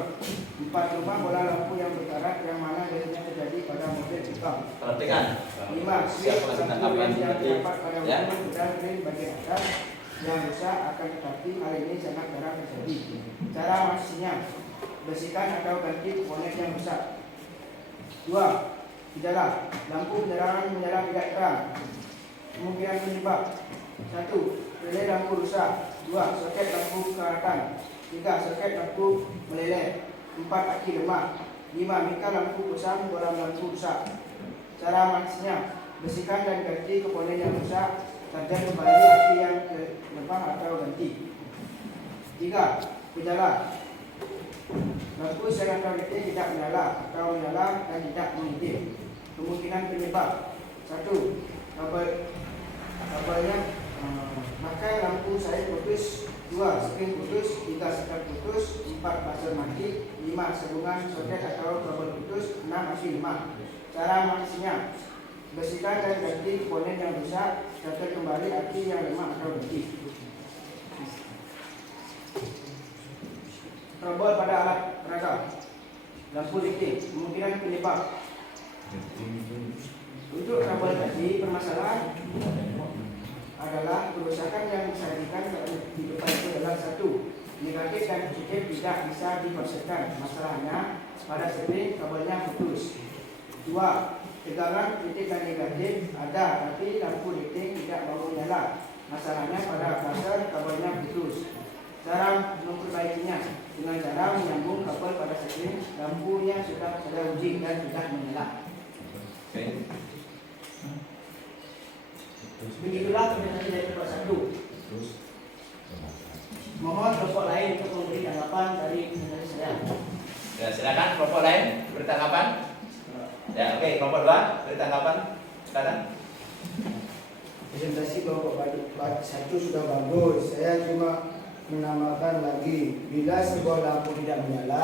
4. Rumah bola lampu yang berkarat yang mana biasanya terjadi pada model pickup. Perhatikan. 5. Switch lampu yang terdapat pada ujung pedal krim bagian atas yang rusak akan tetapi hal ini sangat jarang terjadi. Cara mengatasinya: bersihkan atau ganti komponen yang rusak. 2. Gejala: lampu penerangan menyala tidak terang. Kemungkinan penyebab: 1. Relay lampu rusak. 2. Soket lampu kekaratan. 3. Soket lampu meleleh. 4. Aki lemah. 5. Mika lampu kusam bola lampu rusak. Cara mengatasinya: bersihkan dan ganti komponen yang rusak. Charger kembali aki yang lemah atau ganti. 3. Gejala: lampu sel atau listrik tidak menyala atau menyala dan tidak mengintip. Kemungkinan penyebab: 1. Kabelnya maka lampu saya putus. 2. Spring putus. 3. sekat putus. 4. buzzer mati. 5. Sambungan soket atau kabel putus. 6. Aki lemah. Cara mengatasinya: bersihkan dan ganti komponen yang rusak. Charger kembali aki yang lemah atau ganti. Trouble pada alat peraga. Lampu listrik. Kemungkinan penyebab: untuk trouble tadi, permasalahan adalah kerusakan yang disajikan di depan itu adalah 1. Negatif dan positif tidak bisa dikonsepkan. Masalahnya pada spring kabelnya putus. 2. Tegangan titik dan negatif ada tapi lampu listrik tidak mau menyala. Masalahnya pada buzzer kabelnya putus. Cara memperbaikinya: dengan cara menyambung kabel pada spring, lampunya sudah saya uji dan sudah menyala. Oke. Begitulah presentasi dari kelompok 1. Mohon kelompok lain untuk memberi tanggapan dari presentasi saya. Ya, silakan kelompok lain beri tanggapan. Ya, oke, kelompok 2 beri tanggapan. Silakan. Presentasi kelompok 1 sudah bagus. Saya cuma menambahkan lagi, bila sebuah lampu tidak menyala,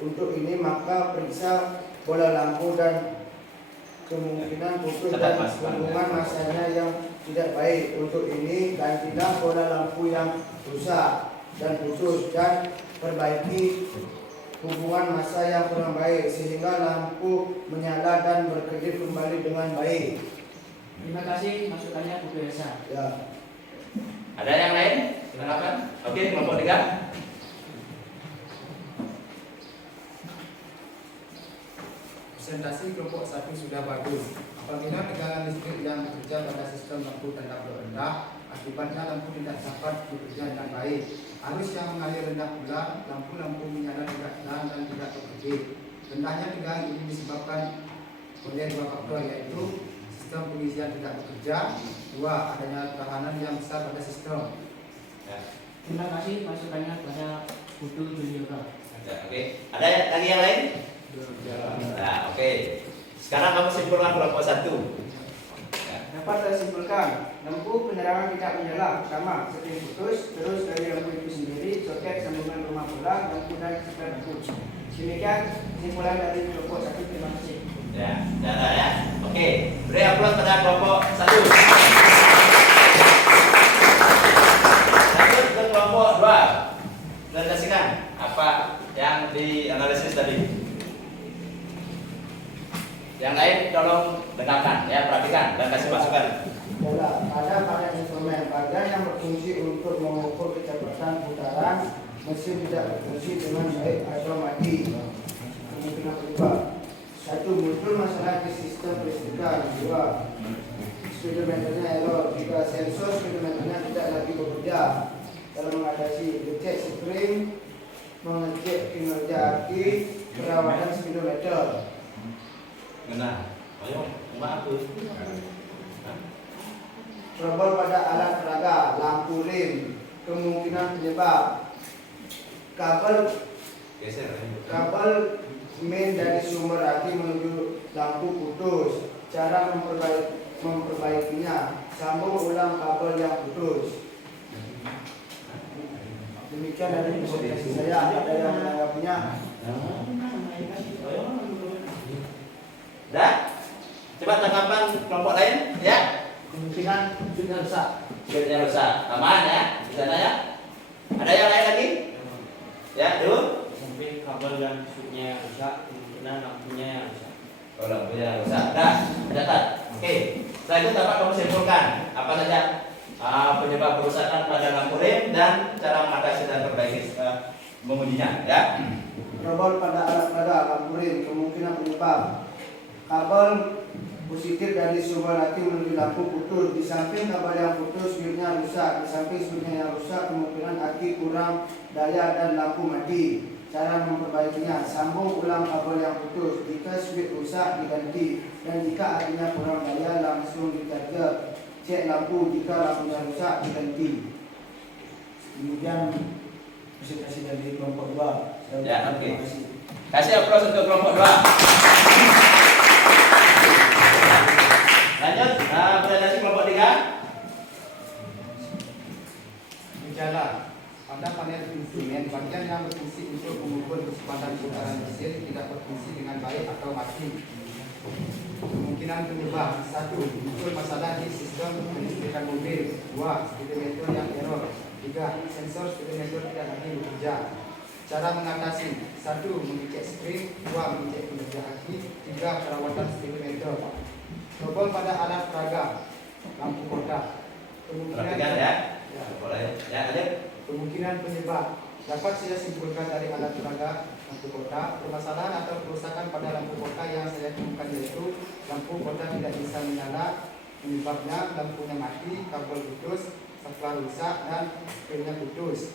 untuk ini maka periksa bola lampu dan kemungkinan putus dan hubungan masanya yang tidak baik. Untuk ini gantilah bola lampu yang rusak dan putus dan perbaiki hubungan massa yang kurang baik sehingga lampu menyala dan berkedip kembali dengan baik. Terima kasih masukannya Bu Biasa. Ya. Ada yang lain? Silakan. Oke, kelompok 3. Presentasi kelompok 1 sudah bagus. Apabila tegangan listrik yang bekerja pada sistem lampu tanda rendah, akibatnya lampu tidak dapat bekerja dengan baik. Arus yang mengalir rendah pula, lampu-lampu menyala tidak terang dan tidak terkedip. Rendahnya tegangan ini disebabkan oleh 2 faktor, yaitu sistem pengisian tidak bekerja. 2. Adanya tekanan yang besar pada sistem. Ya. Terima kasih masukannya kepada Putu Julioga. Oke. Ada lagi yang lain? Nah, oke. Sekarang kamu simpulkan kelompok 1. Ya. Dapat saya simpulkan, lampu penerangan tidak menyala. Pertama, spring putus, terus dari lampu itu sendiri, soket sambungan rumah bola, lampu dan sekat lampu. Demikian kesimpulan dari kelompok 1. Terima kasih. Ya, ya. Oke, beri aplaus pada kelompok 1. Lanjut ke kelompok 2. Presentasikan apa yang dianalisis tadi. Yang lain tolong dengarkan, ya, perhatikan dan kasih masukan. Bola pada instrumen badan yang berfungsi untuk mengukur kecepatan putaran mesin tidak berfungsi dengan baik atau mati. Kemungkinan penyebab: 1. Muncul masalah di sistem listrikan. 2. Speedometernya error. 3. Sensor speedometernya tidak lagi bekerja. Dalam mengatasi: ngecek spring, mengecek kinerja aki, perawatan speedometer. Benar. Ayo, maaf tuh. Trouble pada alat peraga, lampu rem, kemungkinan penyebab kabel Geser. kabel main dari sumber aki menuju lampu putus. Cara memperbaikinya, sambung ulang kabel yang putus. Demikian dari presentasi saya. Ada yang menanggapinya? Dah? Coba tanggapan kelompok lain, ya? Kemungkinan sudah rusak. Switchnya rusak. Aman ya? Di sana ya? Ada yang lain lagi? Ya, dulu. Mungkin kabel dan switchnya rusak, kemungkinan lampunya yang rusak. Oh, lampunya rusak. Dah, catat. Oke. Setelah itu dapat kamu simpulkan apa saja penyebab kerusakan pada lampu rem dan cara mengatasi dan perbaiki mengujinya, ya? Trouble pada alat peraga, lampu rem, kemungkinan penyebab kabel positif dari sumber aki menuju lampu putus. Di samping kabel yang putus, switchnya rusak. Di samping switchnya yang rusak, kemungkinan aki kurang daya dan lampu mati. Cara memperbaikinya, sambung ulang kabel yang putus. Jika switch rusak, diganti. Dan jika akinya kurang daya, langsung di-charger. Cek lampu, jika lampunya rusak, diganti. Demikian presentasi dari kelompok 2. Ya, oke. Terima kasih. Kasih aplaus untuk kelompok 2. Lanjut, presentasi kelompok 3. Gejala pada panel instrumen, bagian yang berfungsi untuk mengukur kecepatan putaran mesin tidak berfungsi dengan baik atau mati. Kemungkinan penyebab: 1. Muncul masalah di sistem kelistrikan mobil. 2. Speedometer yang error. 3. Sensor speedometer tidak lagi bekerja. Cara mengatasi: 1. Mengecek spring. 2. Mengecek kinerja aki. 3. Perawatan speedometer. Trouble pada alat peraga, lampu kotak. Perhatikan ya. Boleh. Ya, lanjut. Kemungkinan penyebab dapat saya simpulkan dari alat peraga lampu kotak. Permasalahan atau kerusakan pada lampu kotak yang saya temukan yaitu lampu kotak tidak bisa menyala. Penyebabnya lampunya mati, kabel putus, saklar rusak, dan springnya putus.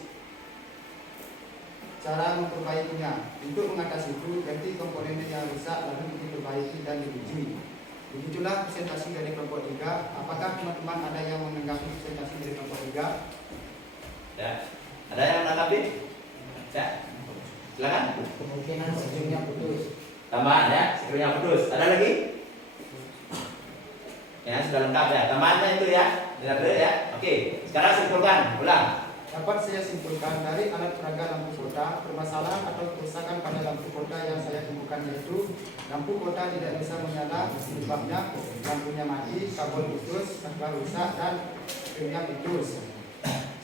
Cara memperbaikinya: untuk mengatasi itu, ganti komponen yang rusak lalu diperbaiki dan diuji. Begitulah presentasi dari kelompok 3. Apakah teman-teman ada yang menanggapi presentasi dari kelompok 3? Ya. Ada yang menanggapi? Ya. Silakan. Kemungkinan springnya putus. Tambahan ya, sekiranya putus. Ada lagi? Ya, sudah lengkap ya. Tambahannya itu ya. Tidak boleh ya. Oke. Sekarang simpulkan. Ulang. Dapat saya simpulkan dari alat peraga lampu kota, permasalahan atau kerusakan pada lampu kota yang saya temukan yaitu lampu kota tidak bisa menyala, penyebabnya lampunya mati, kabel putus, saklar rusak, dan springnya putus.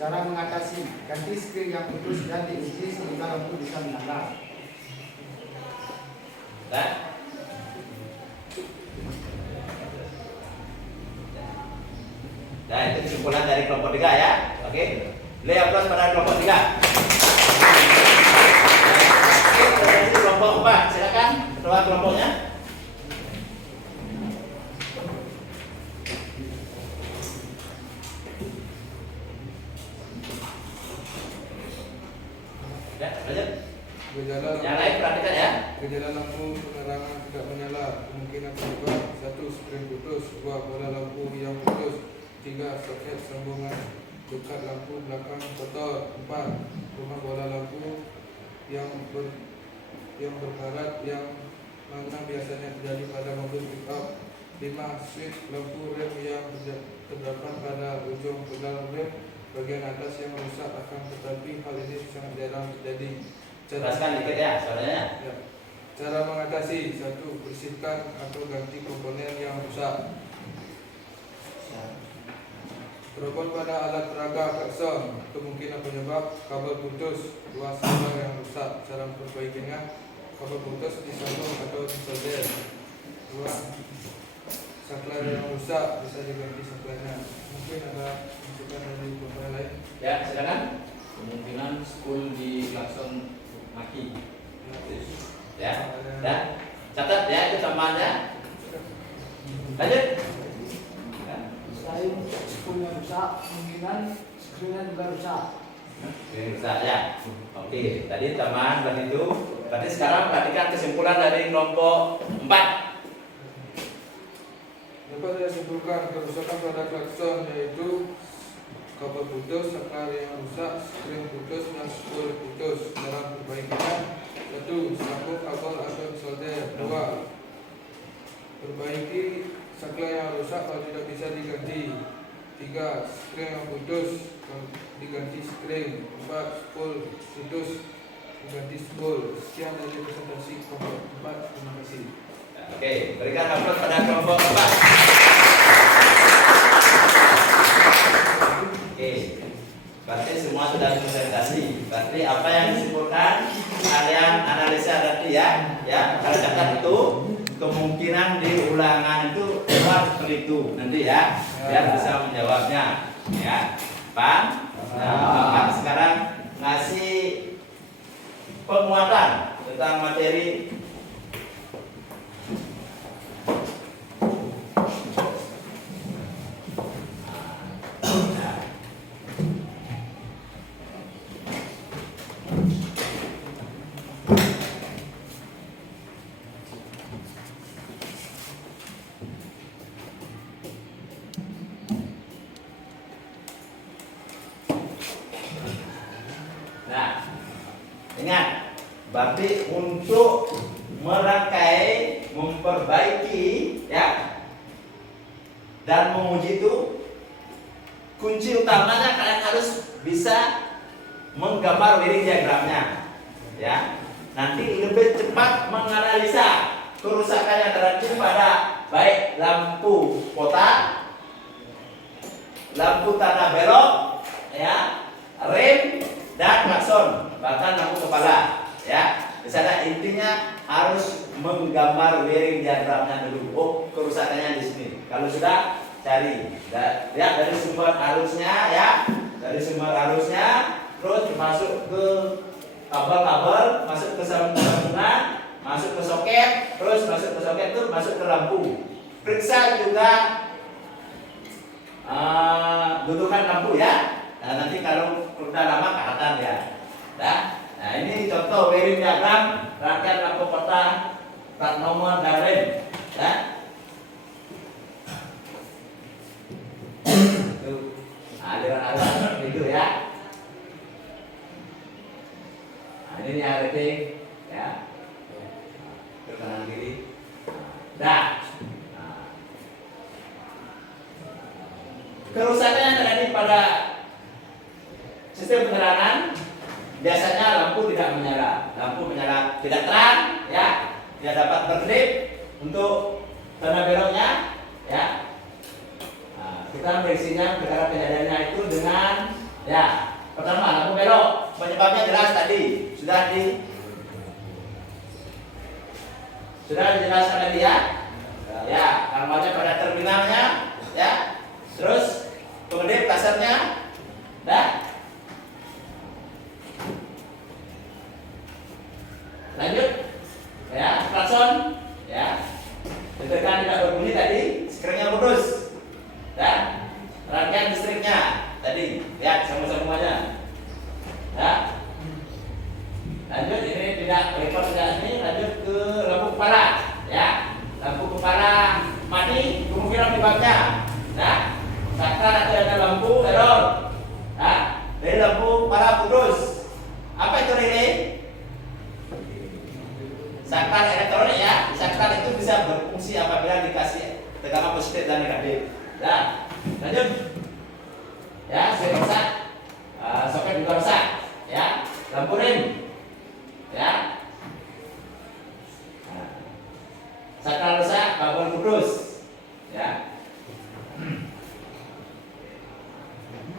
Cara mengatasi: ganti spring yang putus dan diuji sehingga lampu bisa menyala. Dan nah, itu kesimpulan dari kelompok 3 ya. Oke. Beli aplaus pada kelompok 3. Oke, presentasi kelompok 4. Silakan ketua kelompoknya. Ya, lanjut. Gejala Yang lain perhatikan ya. Gejala lampu penerangan tidak menyala. Kemungkinan penyebab: 1. Spring putus. 2. Bola lampu yang putus. 3. Soket sambungan dekat lampu belakang kotor. 4. Rumah bola lampu yang berkarat yang mana biasanya terjadi pada mobil pickup. 5. Switch lampu rem yang terdapat pada ujung pedal rem bagian atas yang rusak akan tetapi hal ini sangat jarang terjadi. Jelaskan dikit ya suaranya. Ya. Cara mengatasi: 1. Bersihkan atau ganti komponen yang rusak. Trouble pada alat peraga klakson, kemungkinan penyebab kabel putus. 2. Saklar yang rusak. Cara memperbaikinya: kabel putus disambung atau disolder. 2. Saklar yang rusak bisa diganti saklarnya. Mungkin ada masukan dari komponen lain. Ya, silakan. Kemungkinan spool di klakson mati. Ya. Ya. Catat ya itu tambahannya. Lanjut. Ya. Selain spoolnya rusak, kemungkinan springnya juga rusak. Oke, rusak ya. Oke, tadi tambahan begitu. Berarti sekarang perhatikan kesimpulan dari kelompok 4. Dapat saya simpulkan kerusakan pada klakson yaitu kabel putus, saklar yang rusak, string putus, dan spool putus. Cara perbaikinya: 1. Sambung kabel atau solder. 2. Perbaiki saklar yang rusak kalau tidak bisa diganti. 3. String yang putus diganti string. 4. Spool putus diganti spool. Sekian dari presentasi kelompok 4. Terima kasih. Oke, berikan aplaus pada kelompok 4. Oke, berarti semua sudah presentasi. Berarti apa yang disimpulkan kalian analisa nanti ya. Kalau catat itu kemungkinan di ulangan itu seperti itu nanti ya, biar bisa menjawabnya. Ya, Pak. Nah, Pak sekarang ngasih penguatan tentang materi. Nah, ingat, berarti untuk merangkai, memperbaiki, ya, dan menguji itu kunci utamanya kalian harus bisa menggambar wiring diagramnya, ya. Nanti lebih cepat menganalisa kerusakan yang terjadi pada baik lampu kotak, lampu tanah belok, ya, rem dan klakson, bahkan lampu kepala, ya. Di sana intinya harus menggambar wiring diagramnya dulu. Oh, kerusakannya di sini. Kalau sudah cari, lihat dari sumber arusnya, ya, dari sumber arusnya, terus masuk ke kabel-kabel, masuk ke sambungan, masuk ke soket, terus masuk ke soket itu masuk ke lampu. Periksa juga dudukan lampu, ya. Nah, nanti kalau udah lama kelihatan ya. Nah, ini contoh wiring diagram rangkaian lampu peta plat nomor dan rem. Ya. Dengan aliran seperti itu ya. Nah, ini rating ya. Ke kanan kiri. Nah. Kerusakan yang terjadi pada sistem penerangan biasanya lampu tidak menyala, lampu menyala tidak terang, ya, tidak dapat berkedip untuk tanah beloknya, ya. Nah, kita meriksinya perkara kejadiannya itu dengan, ya, pertama lampu belok, penyebabnya jelas tadi sudah dijelaskan tadi ya, ya, namanya pada terminalnya, ya, terus pengendip kasarnya, dah. Lanjut, ya, klakson, ya, ditekan tidak berbunyi tadi, stringnya putus, dan rangkaian listriknya tadi, lihat sama-samanya, ya. Lanjut, ini tidak repot tidak ini, lanjut ke lampu kepala, ya, lampu kepala mati, kemungkinan penyebabnya, nah, saklar atau ada lampu error, nah, dari lampu kepala putus, apa itu ini? Saklar elektronik ya, saklar itu bisa berfungsi apabila dikasih tekanan positif dan negatif. Nah, lanjut. Ya, saya rusak, soket juga rusak. Ya, lampu rem. Ya. Nah, saklar rusak, kabel putus. Ya.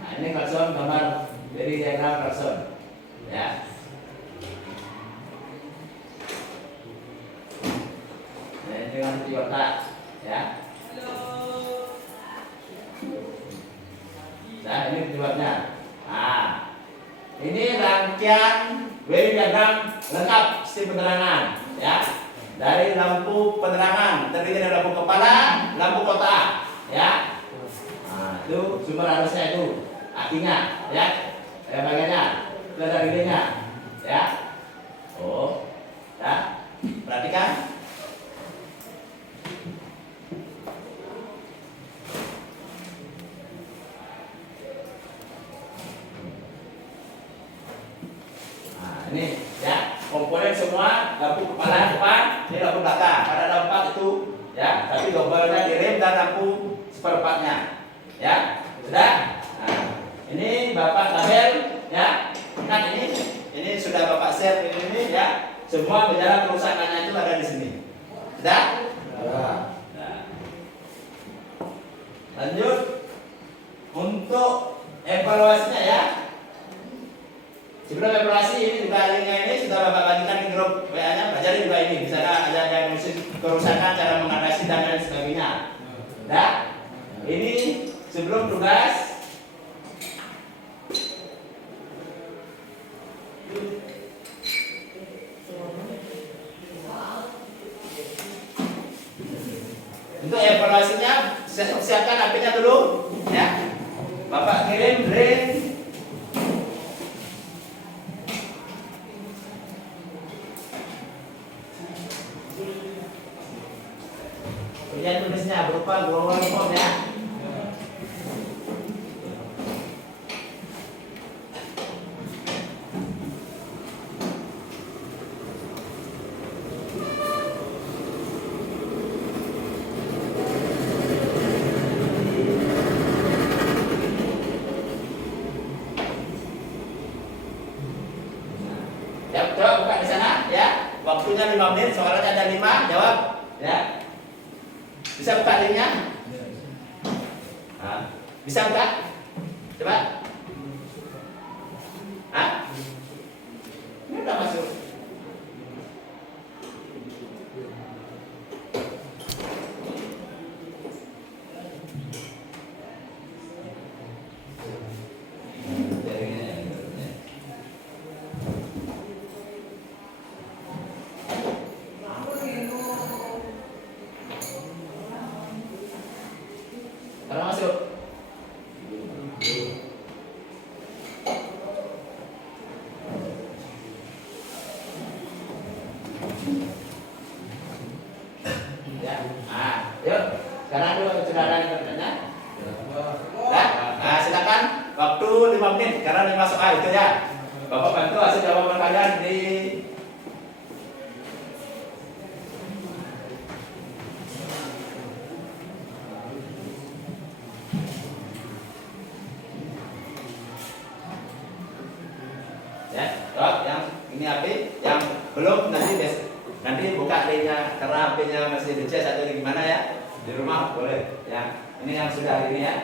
Nah, ini klakson gambar jadi diagram klakson. Ya. Dengan Toyota, ya. Nah, ini penyebabnya. Nah, ini rangkaian wiring diagram lengkap sistem penerangan, ya. Dari lampu penerangan terdiri dari lampu kepala, lampu kotak, ya. Nah, itu sumber arusnya itu, akinya, ya. Bagiannya, dari ininya, ya. Oh, ya. Perhatikan. Ini ya, komponen semua lampu kepala depan, ini lampu belakang. Ada ada 4 itu, ya. Tapi dobelnya di rem dan lampu seperempatnya, ya. Sudah. Nah, ini Bapak tabel, ya. Ingat ini sudah Bapak share ini ya. Semua gejala kerusakannya itu ada di sini. Sudah? Nah. Lanjut untuk evaluasinya ya. Sebelum evaluasi ini juga linknya ini sudah Bapak bagikan di grup WA-nya, pelajari juga ini. Di sana ada diagnosis kerusakan, cara mengatasi dan lain sebagainya. Nah, ini sebelum tugas. Untuk evaluasinya siapkan HP-nya dulu, ya. Bapak kirim drain. Lihat tulisnya berupa global form ya. Ya, coba buka di sana ya. Waktunya 5 menit, soalnya ada 5, jawab ya. Bisa buka linknya? Nah, bisa buka? Coba. Hah? Ini udah masuk. Sekarang masuk. Ya, yuk. Sekarang dulu saudara yang bertanya. Nah, silakan. Waktu 5 menit karena 5 soal itu ya. Bapak bantu hasil jawaban kalian di ya, yang ini HP, yang belum nanti buka linknya karena HP-nya masih di cas atau gimana ya, di rumah boleh ya. Ini yang sudah hari ini ya.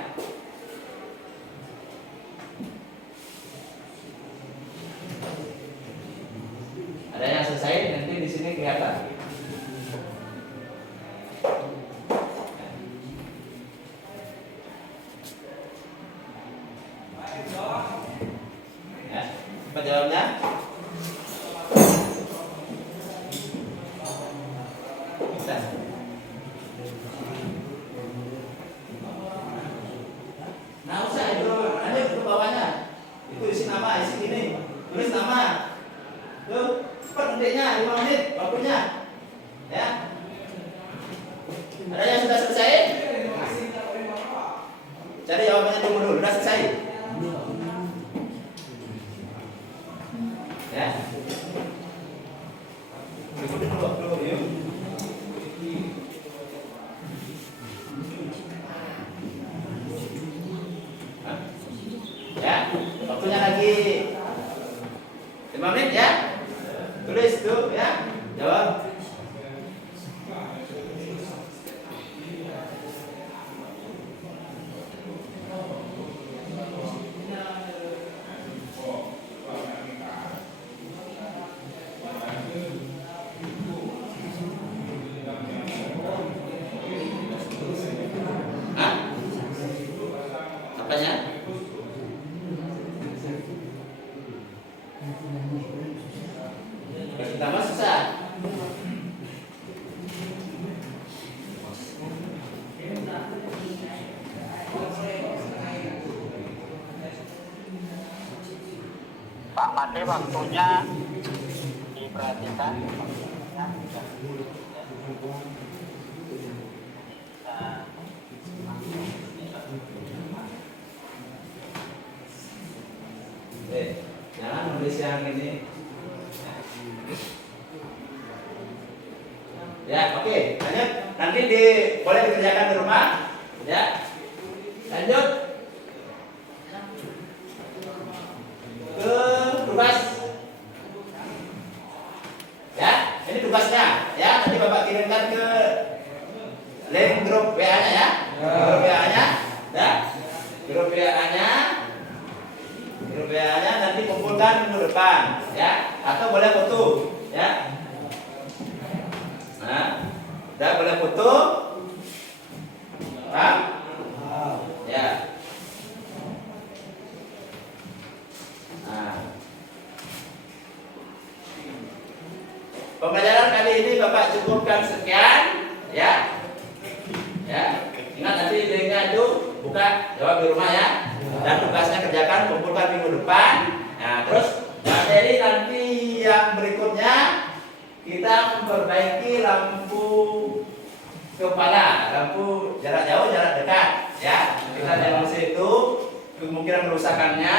Ada yang selesai nanti di sini kelihatan. Ya, apa jawabnya? Bisa. Nah, usah itu, lanjut ke bawahnya. Itu isi nama, isi ini, tulis nama. Tuh, cepat ngetiknya 5 menit waktunya. Ya. Ada yang sudah selesai? Cari jawabannya tunggu dulu, sudah selesai. Ya. Ikutin dulu waktu yuk. Ya, waktunya lagi 5 menit ya. Tulis tuh ya, jawab. Hah? Apanya? Pertama susah. Pak Made waktunya diperhatikan. Jangan nulis yang ini. nanti boleh dikerjakan di rumah, ya. Lanjut ke tugas, ya. Ini tugasnya, ya. Nanti Bapak kirimkan ke link grup WA-nya, ya. Grup WA-nya, ya. Grup WA-nya nanti kumpulkan minggu depan, ya. Atau boleh foto, ya. Nah, udah boleh foto, ya. Nah, pembelajaran kali ini Bapak cukupkan sekian, ya. Ya, ingat nanti linknya itu buka, jawab di rumah, ya. Dan tugasnya kerjakan, kumpulkan minggu depan. Nah, terus materi nanti yang berikutnya kita memperbaiki lampu kepala, lampu jarak jauh, jarak dekat, ya. Kita diagnosis itu kemungkinan kerusakannya,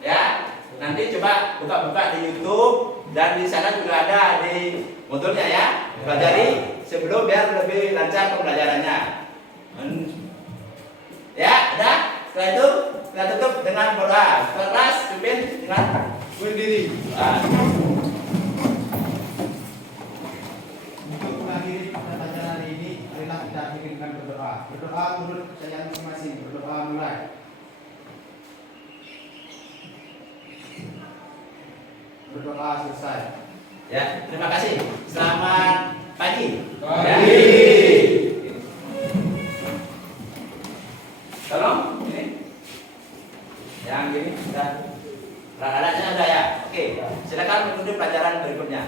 ya. Nanti coba buka-buka di YouTube dan di sana juga ada di modulnya, ya. Pelajari sebelum biar lebih lancar pembelajarannya. Ya, udah. Setelah itu kita tutup dengan berdoa. Kelas pimpin dengan berdiri. Untuk mengakhiri pembelajaran hari ini, marilah kita akhirkan berdoa. Berdoa menurut kepercayaan masing-masing. Berdoa mulai. Berdoa selesai. Ya, terima kasih. Selamat pagi. Pagi. Tolong ini. Yang ini sudah. Alatnya sudah, ya. Oke. Silakan mengikuti pelajaran berikutnya.